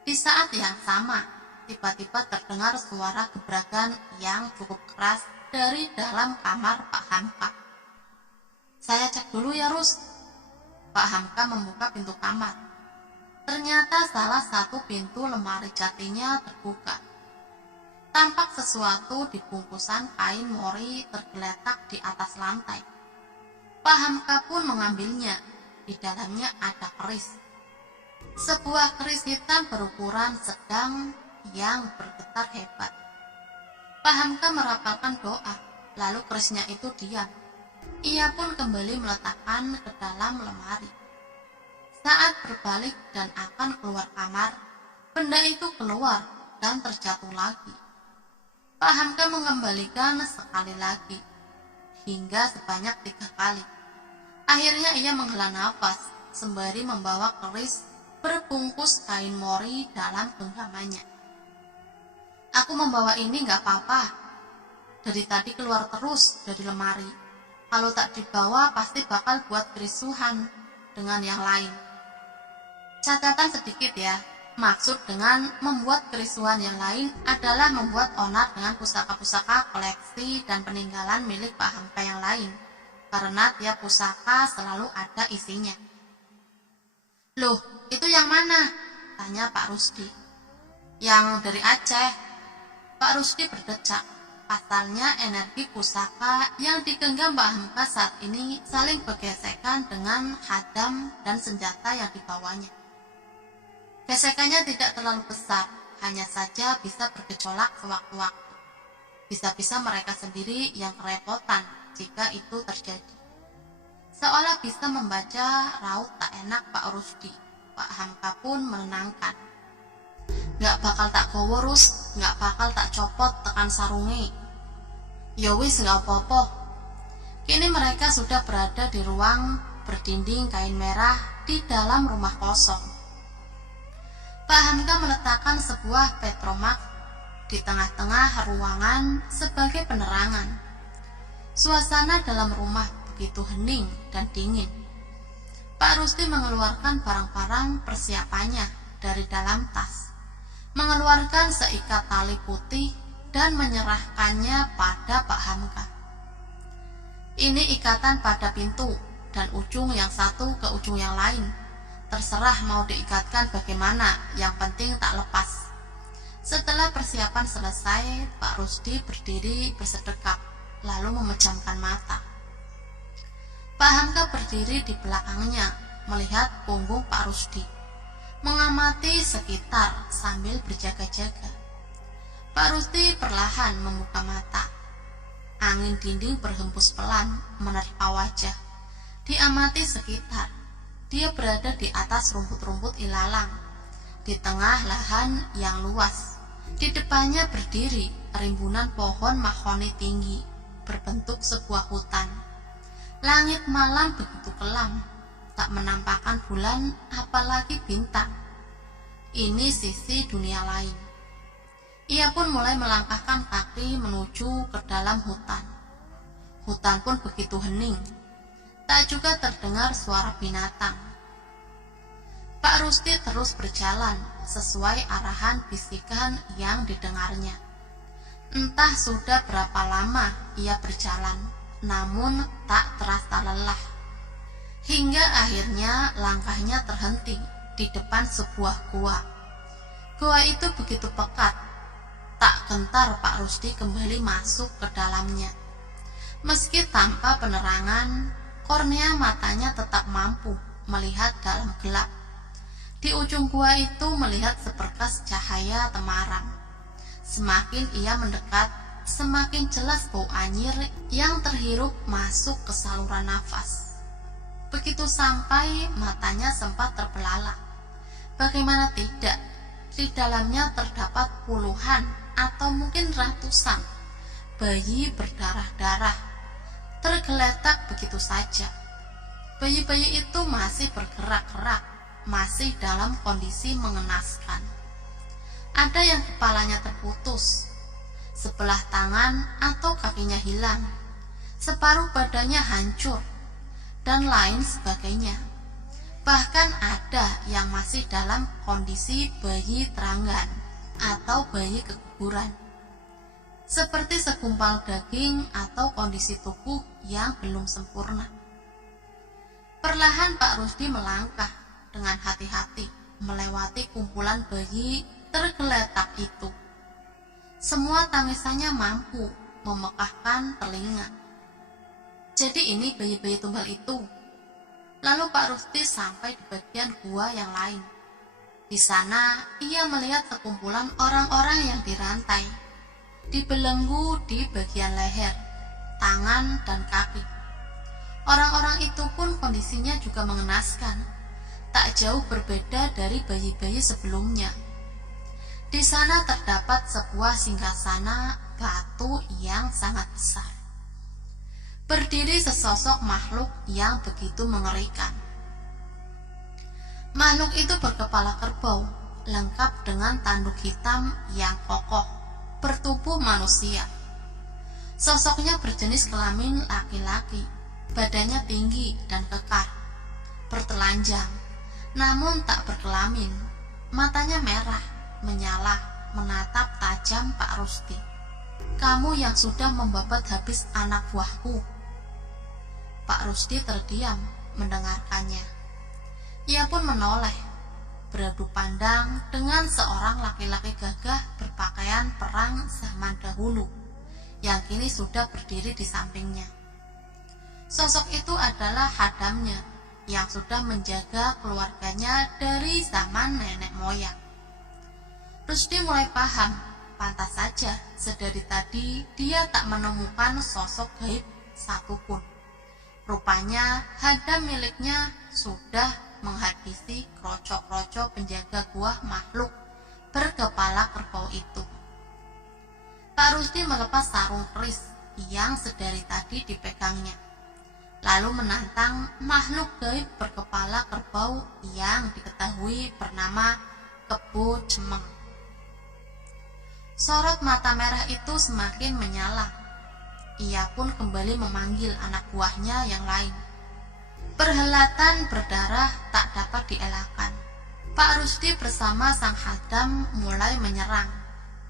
Di saat yang sama, tiba-tiba terdengar suara gebrakan yang cukup keras dari dalam kamar Pak Hamka. Saya cek dulu ya, Rus. Pak Hamka membuka pintu kamar. Ternyata salah satu pintu lemari jatinya terbuka. Tampak sesuatu di bungkusan kain mori tergeletak di atas lantai. Pak Hamka pun mengambilnya. Di dalamnya ada keris. Sebuah keris hitam berukuran sedang yang bergetar hebat. Pak Hamka merapalkan doa, lalu kerisnya itu diam. Ia pun kembali meletakkan ke dalam lemari. Saat berbalik dan akan keluar kamar, benda itu keluar dan terjatuh lagi. Pak Hamka mengembalikan sekali lagi, hingga sebanyak 3 kali. Akhirnya ia menghela nafas, sembari membawa keris berbungkus kain mori dalam genggamannya. Aku membawa ini gak apa-apa. Dari tadi keluar terus dari lemari. Kalau tak dibawa pasti bakal buat kerisuhan dengan yang lain. Catatan sedikit ya, maksud dengan membuat kerisuhan yang lain adalah membuat onar dengan pusaka-pusaka koleksi dan peninggalan milik Pak Hamka yang lain. Karena tiap pusaka selalu ada isinya. Loh, itu yang mana? Tanya Pak Rusdi. Yang dari Aceh. Pak Rusdi berdecak. Pasalnya energi pusaka yang digenggam Pak Hamka saat ini saling bergesekan dengan hadam dan senjata yang dibawanya. Gesekannya tidak terlalu besar, hanya saja bisa bergejolak sewaktu-waktu. Bisa-bisa mereka sendiri yang kerepotan jika itu terjadi. Seolah bisa membaca raut tak enak Pak Rusdi, Pak Hamka pun menenangkan. Gak bakal tak gowo, Rus, gak bakal tak copot tekan sarungi. Ya wis gak apa-apa. Kini mereka sudah berada di ruang berdinding kain merah di dalam rumah kosong. Pak Hamka meletakkan sebuah petromak di tengah-tengah ruangan sebagai penerangan. Suasana dalam rumah begitu hening dan dingin. Pak Rusdi mengeluarkan barang-barang persiapannya dari dalam tas, mengeluarkan seikat tali putih dan menyerahkannya pada Pak Hamka. Ini ikatan pada pintu dan ujung yang satu ke ujung yang lain. Terserah mau diikatkan bagaimana, yang penting tak lepas. Setelah persiapan selesai, Pak Rusdi berdiri bersedekap, lalu memejamkan mata. Pak Hamka berdiri di belakangnya, melihat punggung Pak Rusdi, mengamati sekitar sambil berjaga-jaga. Pak Rusdi perlahan membuka mata. Angin dinding berhembus pelan menerpa wajah. Diamati sekitar. Dia berada di atas rumput-rumput ilalang, di tengah lahan yang luas. Di depannya berdiri rimbunan pohon mahoni tinggi, berbentuk sebuah hutan. Langit malam begitu kelam, tak menampakkan bulan apalagi bintang. Ini sisi dunia lain. Ia pun mulai melangkahkan kaki menuju ke dalam hutan. Hutan pun begitu hening. Tak juga terdengar suara binatang. Pak Rusdi terus berjalan sesuai arahan bisikan yang didengarnya. Entah sudah berapa lama ia berjalan, namun tak terasa lelah. Hingga akhirnya langkahnya terhenti di depan sebuah gua. Gua itu begitu pekat, Tak gentar Pak Rusdi kembali masuk ke dalamnya. Meski tanpa penerangan, kornea matanya tetap mampu melihat dalam gelap. Di ujung gua itu melihat seberkas cahaya temaram. Semakin ia mendekat, semakin jelas bau anyir yang terhirup masuk ke saluran nafas. Begitu sampai, matanya sempat terbelalak. Bagaimana tidak, di dalamnya terdapat puluhan atau mungkin ratusan bayi berdarah-darah, tergeletak begitu saja. Bayi-bayi itu masih bergerak-gerak, masih dalam kondisi mengenaskan. Ada yang kepalanya terputus, sebelah tangan atau kakinya hilang, separuh badannya hancur, dan lain sebagainya. Bahkan ada yang masih dalam kondisi bayi teranggan atau bayi keguguran, seperti segumpal daging atau kondisi tubuh yang belum sempurna. Perlahan Pak Rusdi melangkah dengan hati-hati melewati kumpulan bayi tergeletak itu. Semua tangisannya mampu memekakkan telinga. Jadi ini bayi-bayi tunggal itu. Lalu Pak Rusdi sampai di bagian gua yang lain. Di sana ia melihat sekumpulan orang-orang yang dirantai, dibelenggu di bagian leher, tangan, dan kaki. Orang-orang itu pun kondisinya juga mengenaskan, tak jauh berbeda dari bayi-bayi sebelumnya. Di sana terdapat sebuah singgasana batu yang sangat besar. Berdiri sesosok makhluk yang begitu mengerikan. Makhluk itu berkepala kerbau, lengkap dengan tanduk hitam yang kokoh, bertubuh manusia. Sosoknya berjenis kelamin laki-laki, badannya tinggi dan kekar, bertelanjang, namun tak berkelamin. Matanya merah, menyala, menatap tajam Pak Rusdi. "Kamu yang sudah membabat habis anak buahku." Pak Rusdi terdiam mendengarkannya. Ia pun menoleh, beradu pandang dengan seorang laki-laki gagah berpakaian perang zaman dahulu, yang kini sudah berdiri di sampingnya. Sosok itu adalah hadamnya, yang sudah menjaga keluarganya dari zaman nenek moyang. Rusdi mulai paham, pantas saja sedari tadi dia tak menemukan sosok gaib satupun. Rupanya hadam miliknya sudah menghabisi kroco-kroco penjaga gua makhluk berkepala kerbau itu. Pak Rusdi melepas sarung keris yang sedari tadi dipegangnya, lalu menantang makhluk gaib berkepala kerbau yang diketahui bernama Kebo Cemeng. Sorot mata merah itu semakin menyala. Ia pun kembali memanggil anak buahnya yang lain. Perhelatan berdarah tak dapat dielakkan. Pak Rusdi bersama sang hadam mulai menyerang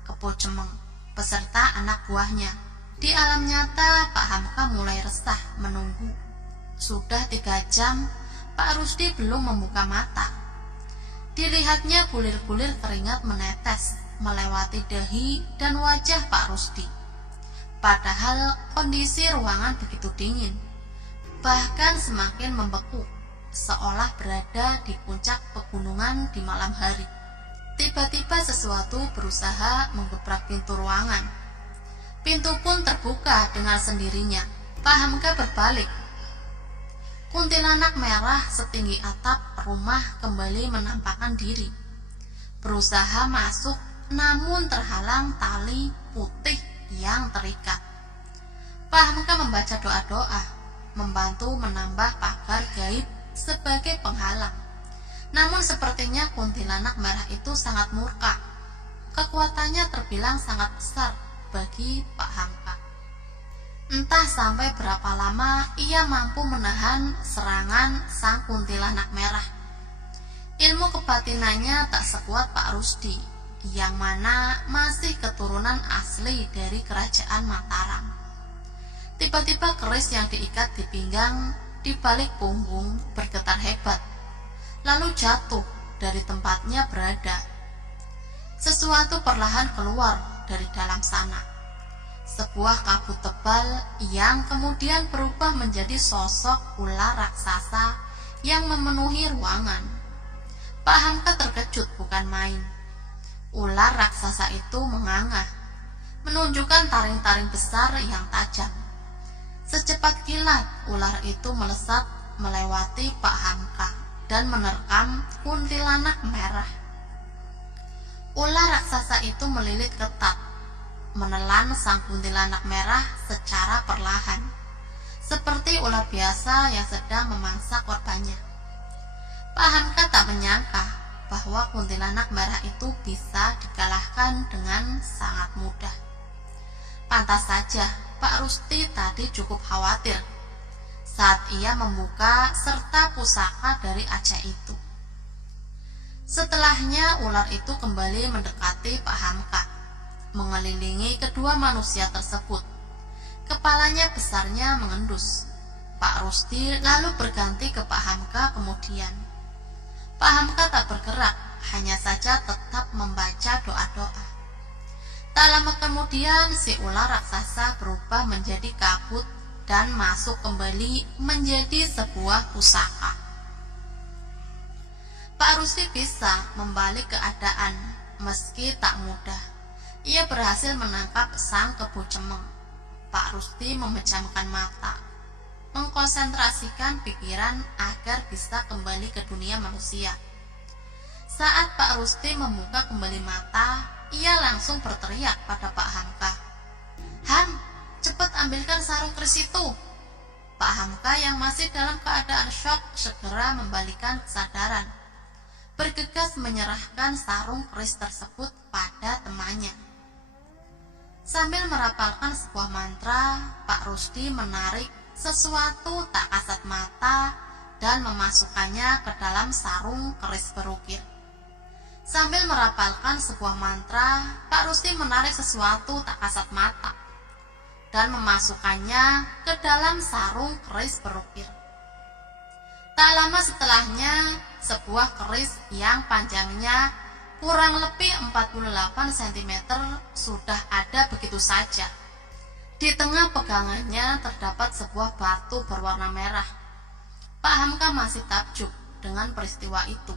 Kebo Cemeng beserta anak buahnya. Di alam nyata Pak Hamka mulai resah menunggu. Sudah 3 jam Pak Rusdi belum membuka mata. Dilihatnya bulir-bulir keringat menetes melewati dahi dan wajah Pak Rusdi. Padahal kondisi ruangan begitu dingin, bahkan semakin membeku, seolah berada di puncak pegunungan di malam hari. Tiba-tiba sesuatu berusaha menggebrak pintu ruangan. Pintu pun terbuka dengan sendirinya. Pak Hamka berbalik. Kuntilanak merah setinggi atap rumah kembali menampakkan diri. Berusaha masuk, namun terhalang tali putih yang terikat. Pak Hamka membaca doa-doa, membantu menambah pagar gaib sebagai penghalang. Namun sepertinya kuntilanak merah itu sangat murka. Kekuatannya terbilang sangat besar bagi Pak Hamka. Entah sampai berapa lama ia mampu menahan serangan sang kuntilanak merah. Ilmu kebatinannya tak sekuat Pak Rusdi, yang mana masih keturunan asli dari kerajaan Mataram. Tiba-tiba keris yang diikat di pinggang di balik punggung bergetar hebat, lalu jatuh dari tempatnya berada. Sesuatu perlahan keluar dari dalam sana. Sebuah kabut tebal yang kemudian berubah menjadi sosok ular raksasa yang memenuhi ruangan. Pak Hamka terkejut bukan main. Ular raksasa itu menganga, menunjukkan taring-taring besar yang tajam. Secepat kilat, ular itu melesat melewati Pak Hamka dan menerkam kuntilanak merah. Ular raksasa itu melilit ketat, menelan sang kuntilanak merah secara perlahan, seperti ular biasa yang sedang memangsa korbannya. Pak Hamka tak menyangka bahwa kuntilanak merah itu bisa dikalahkan dengan sangat mudah. Pantas saja Pak Rusti tadi cukup khawatir saat ia membuka serta pusaka dari Aceh itu. Setelahnya ular itu kembali mendekati Pak Hamka, mengelilingi kedua manusia tersebut. Kepalanya besarnya mengendus. Pak Rusti lalu berganti ke Pak Hamka kemudian. Pak Hamka tak bergerak, hanya saja tetap membaca doa-doa. Tak lama kemudian si ular raksasa berubah menjadi kabut dan masuk kembali menjadi sebuah pusaka. Pak Rusti bisa membalik keadaan meski tak mudah. Ia berhasil menangkap sang kebo cemeng. Pak Rusti memejamkan mata, mengkonsentrasikan pikiran agar bisa kembali ke dunia manusia. Saat Pak Rusti membuka kembali mata, ia langsung berteriak pada Pak Hamka, "Ham, cepat ambilkan sarung keris itu." Pak Hamka yang masih dalam keadaan syok segera membalikan kesadaran, bergegas menyerahkan sarung keris tersebut pada temannya. Sambil merapalkan sebuah mantra, Pak Rusti menarik sesuatu tak kasat mata dan memasukkannya ke dalam sarung keris berukir. Sambil merapalkan sebuah mantra, Pak Rusti menarik sesuatu tak kasat mata dan memasukkannya ke dalam sarung keris berukir. Tak lama setelahnya, sebuah keris yang panjangnya kurang lebih 48 cm sudah ada begitu saja. Di tengah pegangannya terdapat sebuah batu berwarna merah. Pak Hamka masih takjub dengan peristiwa itu.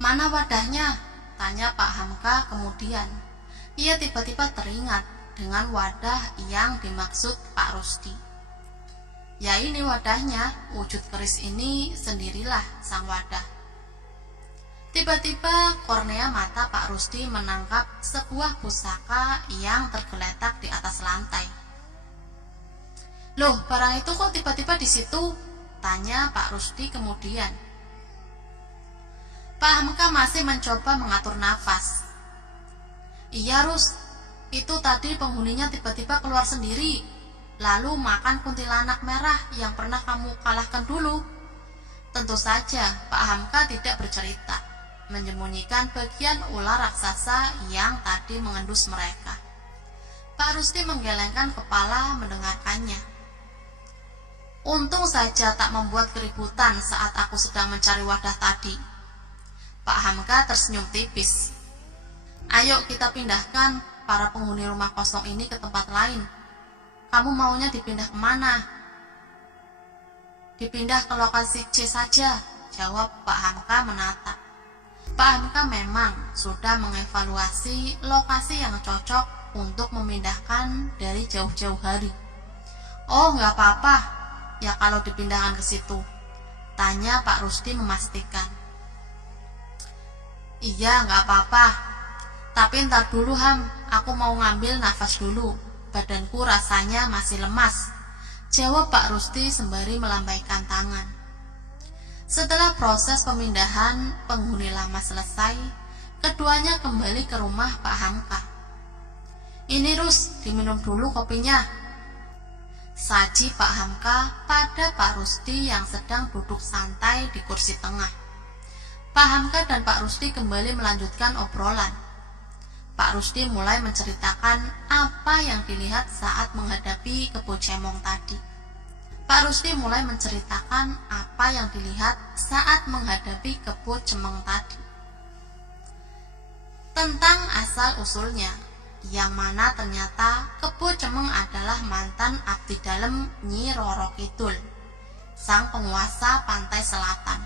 "Mana wadahnya?" tanya Pak Hamka kemudian. Ia tiba-tiba teringat dengan wadah yang dimaksud Pak Rusti. "Ya ini wadahnya, wujud keris ini sendirilah sang wadah." Tiba-tiba kornea mata Pak Rusti menangkap sebuah pusaka yang tergeletak di atas lantai. "Loh, barang itu kok tiba-tiba di situ?" tanya Pak Rusti kemudian. Pak Hamka masih mencoba mengatur nafas. "Iya Rus, itu tadi penghuninya tiba-tiba keluar sendiri, lalu makan kuntilanak merah yang pernah kamu kalahkan dulu." Tentu saja Pak Hamka tidak bercerita, menyembunyikan bagian ular raksasa yang tadi mengendus mereka. Pak Rusti menggelengkan kepala mendengarkannya. "Untung saja tak membuat keributan saat aku sedang mencari wadah tadi." Pak Hamka tersenyum tipis. "Ayo kita pindahkan para penghuni rumah kosong ini ke tempat lain. Kamu maunya dipindah kemana?" "Dipindah ke lokasi C saja," jawab Pak Hamka menatap. Pak Hamka memang sudah mengevaluasi lokasi yang cocok untuk memindahkan dari jauh-jauh hari. "Oh, nggak apa-apa ya kalau dipindahkan ke situ?" tanya Pak Rusti memastikan. "Iya, nggak apa-apa. Tapi ntar dulu Ham, aku mau ngambil nafas dulu. Badanku rasanya masih lemas," jawab Pak Rusti sembari melambaikan tangan. Setelah proses pemindahan penghuni lama selesai, keduanya kembali ke rumah Pak Hamka. "Ini Rus, diminum dulu kopinya," saji Pak Hamka pada Pak Rusti yang sedang duduk santai di kursi tengah. Pak Hamka dan Pak Rusti kembali melanjutkan obrolan. Pak Rusti mulai menceritakan apa yang dilihat saat menghadapi kebo cemong tadi. Pak Rusti mulai menceritakan apa yang dilihat saat menghadapi kebo cemong tadi. Tentang asal-usulnya yang mana ternyata Kebo Cemeng adalah mantan abdi dalem Nyi Roro Kidul, sang penguasa pantai selatan.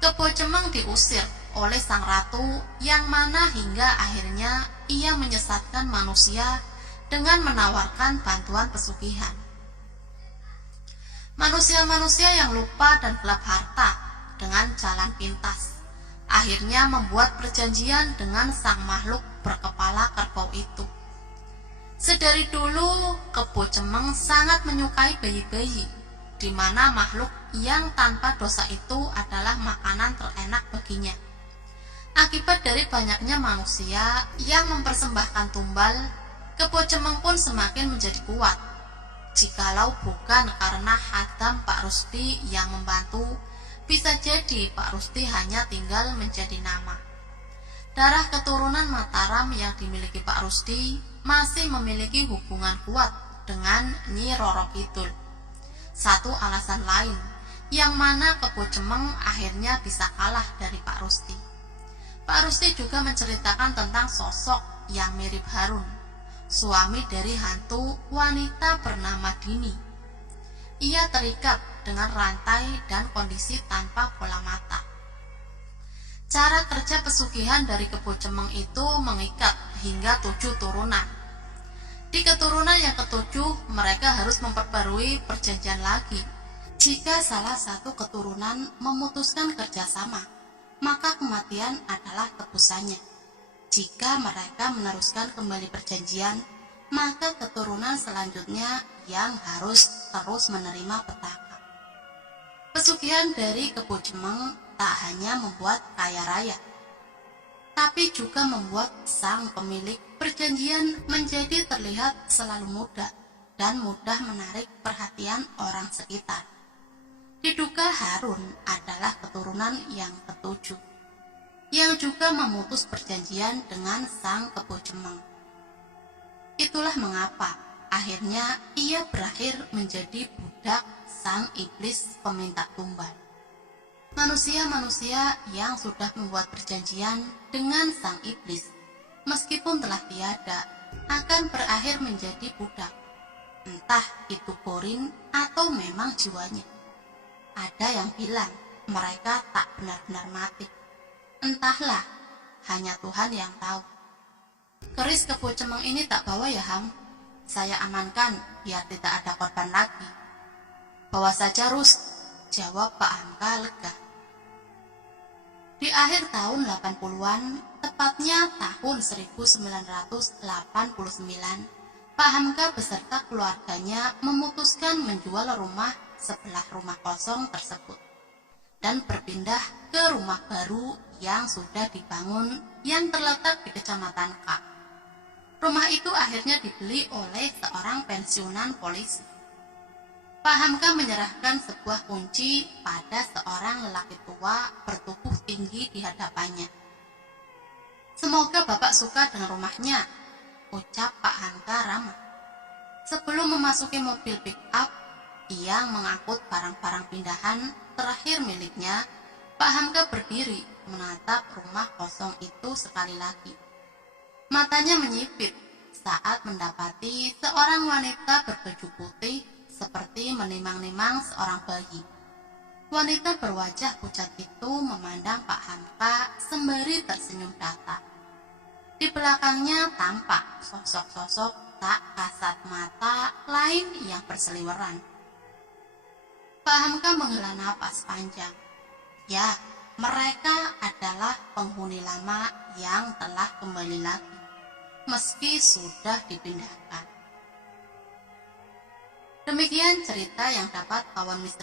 Kebo Cemeng diusir oleh sang ratu yang mana hingga akhirnya ia menyesatkan manusia dengan menawarkan bantuan pesugihan. Manusia-manusia yang lupa dan gelap harta dengan jalan pintas akhirnya membuat perjanjian dengan sang makhluk berkepala kerbau itu. Sedari dulu Kebo Cemeng sangat menyukai bayi-bayi, di mana makhluk yang tanpa dosa itu adalah makanan terenak baginya. Akibat dari banyaknya manusia yang mempersembahkan tumbal, Kebo Cemeng pun semakin menjadi kuat. Jikalau bukan karena Hadam Pak Rusdi yang membantu, bisa jadi Pak Rusdi hanya tinggal menjadi nama. Darah keturunan Mataram yang dimiliki Pak Rusdi masih memiliki hubungan kuat dengan Nyi Roro Kidul. Satu alasan lain, yang mana Kebo Cemeng akhirnya bisa kalah dari Pak Rusdi. Pak Rusdi juga menceritakan tentang sosok yang mirip Harun, suami dari hantu wanita bernama Dini. Ia terikat dengan rantai dan kondisi tanpa bola mata. Cara kerja pesugihan dari Kebo Cemeng itu mengikat hingga 7 turunan. Di keturunan yang ke-7, mereka harus memperbarui perjanjian lagi. Jika salah satu keturunan memutuskan kerjasama, maka kematian adalah tebusannya. Jika mereka meneruskan kembali perjanjian, maka keturunan selanjutnya yang harus terus menerima petaka. Pesugihan dari Kebo Cemeng tak hanya membuat kaya raya, tapi juga membuat sang pemilik perjanjian menjadi terlihat selalu muda dan mudah menarik perhatian orang sekitar. Diduga Harun adalah keturunan yang ke-7, yang juga memutus perjanjian dengan sang Kebo Cemeng. Itulah mengapa akhirnya ia berakhir menjadi budak sang iblis peminta tumbal. Manusia-manusia yang sudah membuat perjanjian dengan sang iblis, meskipun telah tiada, akan berakhir menjadi budak. Entah itu korin atau memang jiwanya. Ada yang bilang mereka tak benar-benar mati. Entahlah, hanya Tuhan yang tahu. Keris Kebo Cemeng ini tak bawa ya, Ham? Saya amankan biar tidak ada korban lagi. Bawa saja, Rus, jawab Pak Hamka lega. Di akhir tahun 80-an, tepatnya tahun 1989, Pak Hamka beserta keluarganya memutuskan menjual rumah sebelah rumah kosong tersebut dan berpindah ke rumah baru yang sudah dibangun yang terletak di Kecamatan Kak. Rumah itu akhirnya dibeli oleh seorang pensiunan polisi. Pak Hamka menyerahkan sebuah kunci pada seorang lelaki tua bertubuh tinggi di hadapannya. "Semoga Bapak suka dengan rumahnya," ucap Pak Hamka ramah. Sebelum memasuki mobil pick-up yang mengangkut barang-barang pindahan terakhir miliknya, Pak Hamka berdiri menatap rumah kosong itu sekali lagi. Matanya menyipit saat mendapati seorang wanita berbaju putih seperti menimang-nimang seorang bayi. Wanita berwajah pucat itu memandang Pak Hamka sembari tersenyum datar. Di belakangnya tampak sosok-sosok tak kasat mata lain yang berseliweran. Pak Hamka menghela napas panjang. Ya, mereka adalah penghuni lama yang telah kembali lagi, meski sudah dipindahkan. Demikian cerita yang dapat kawan misteri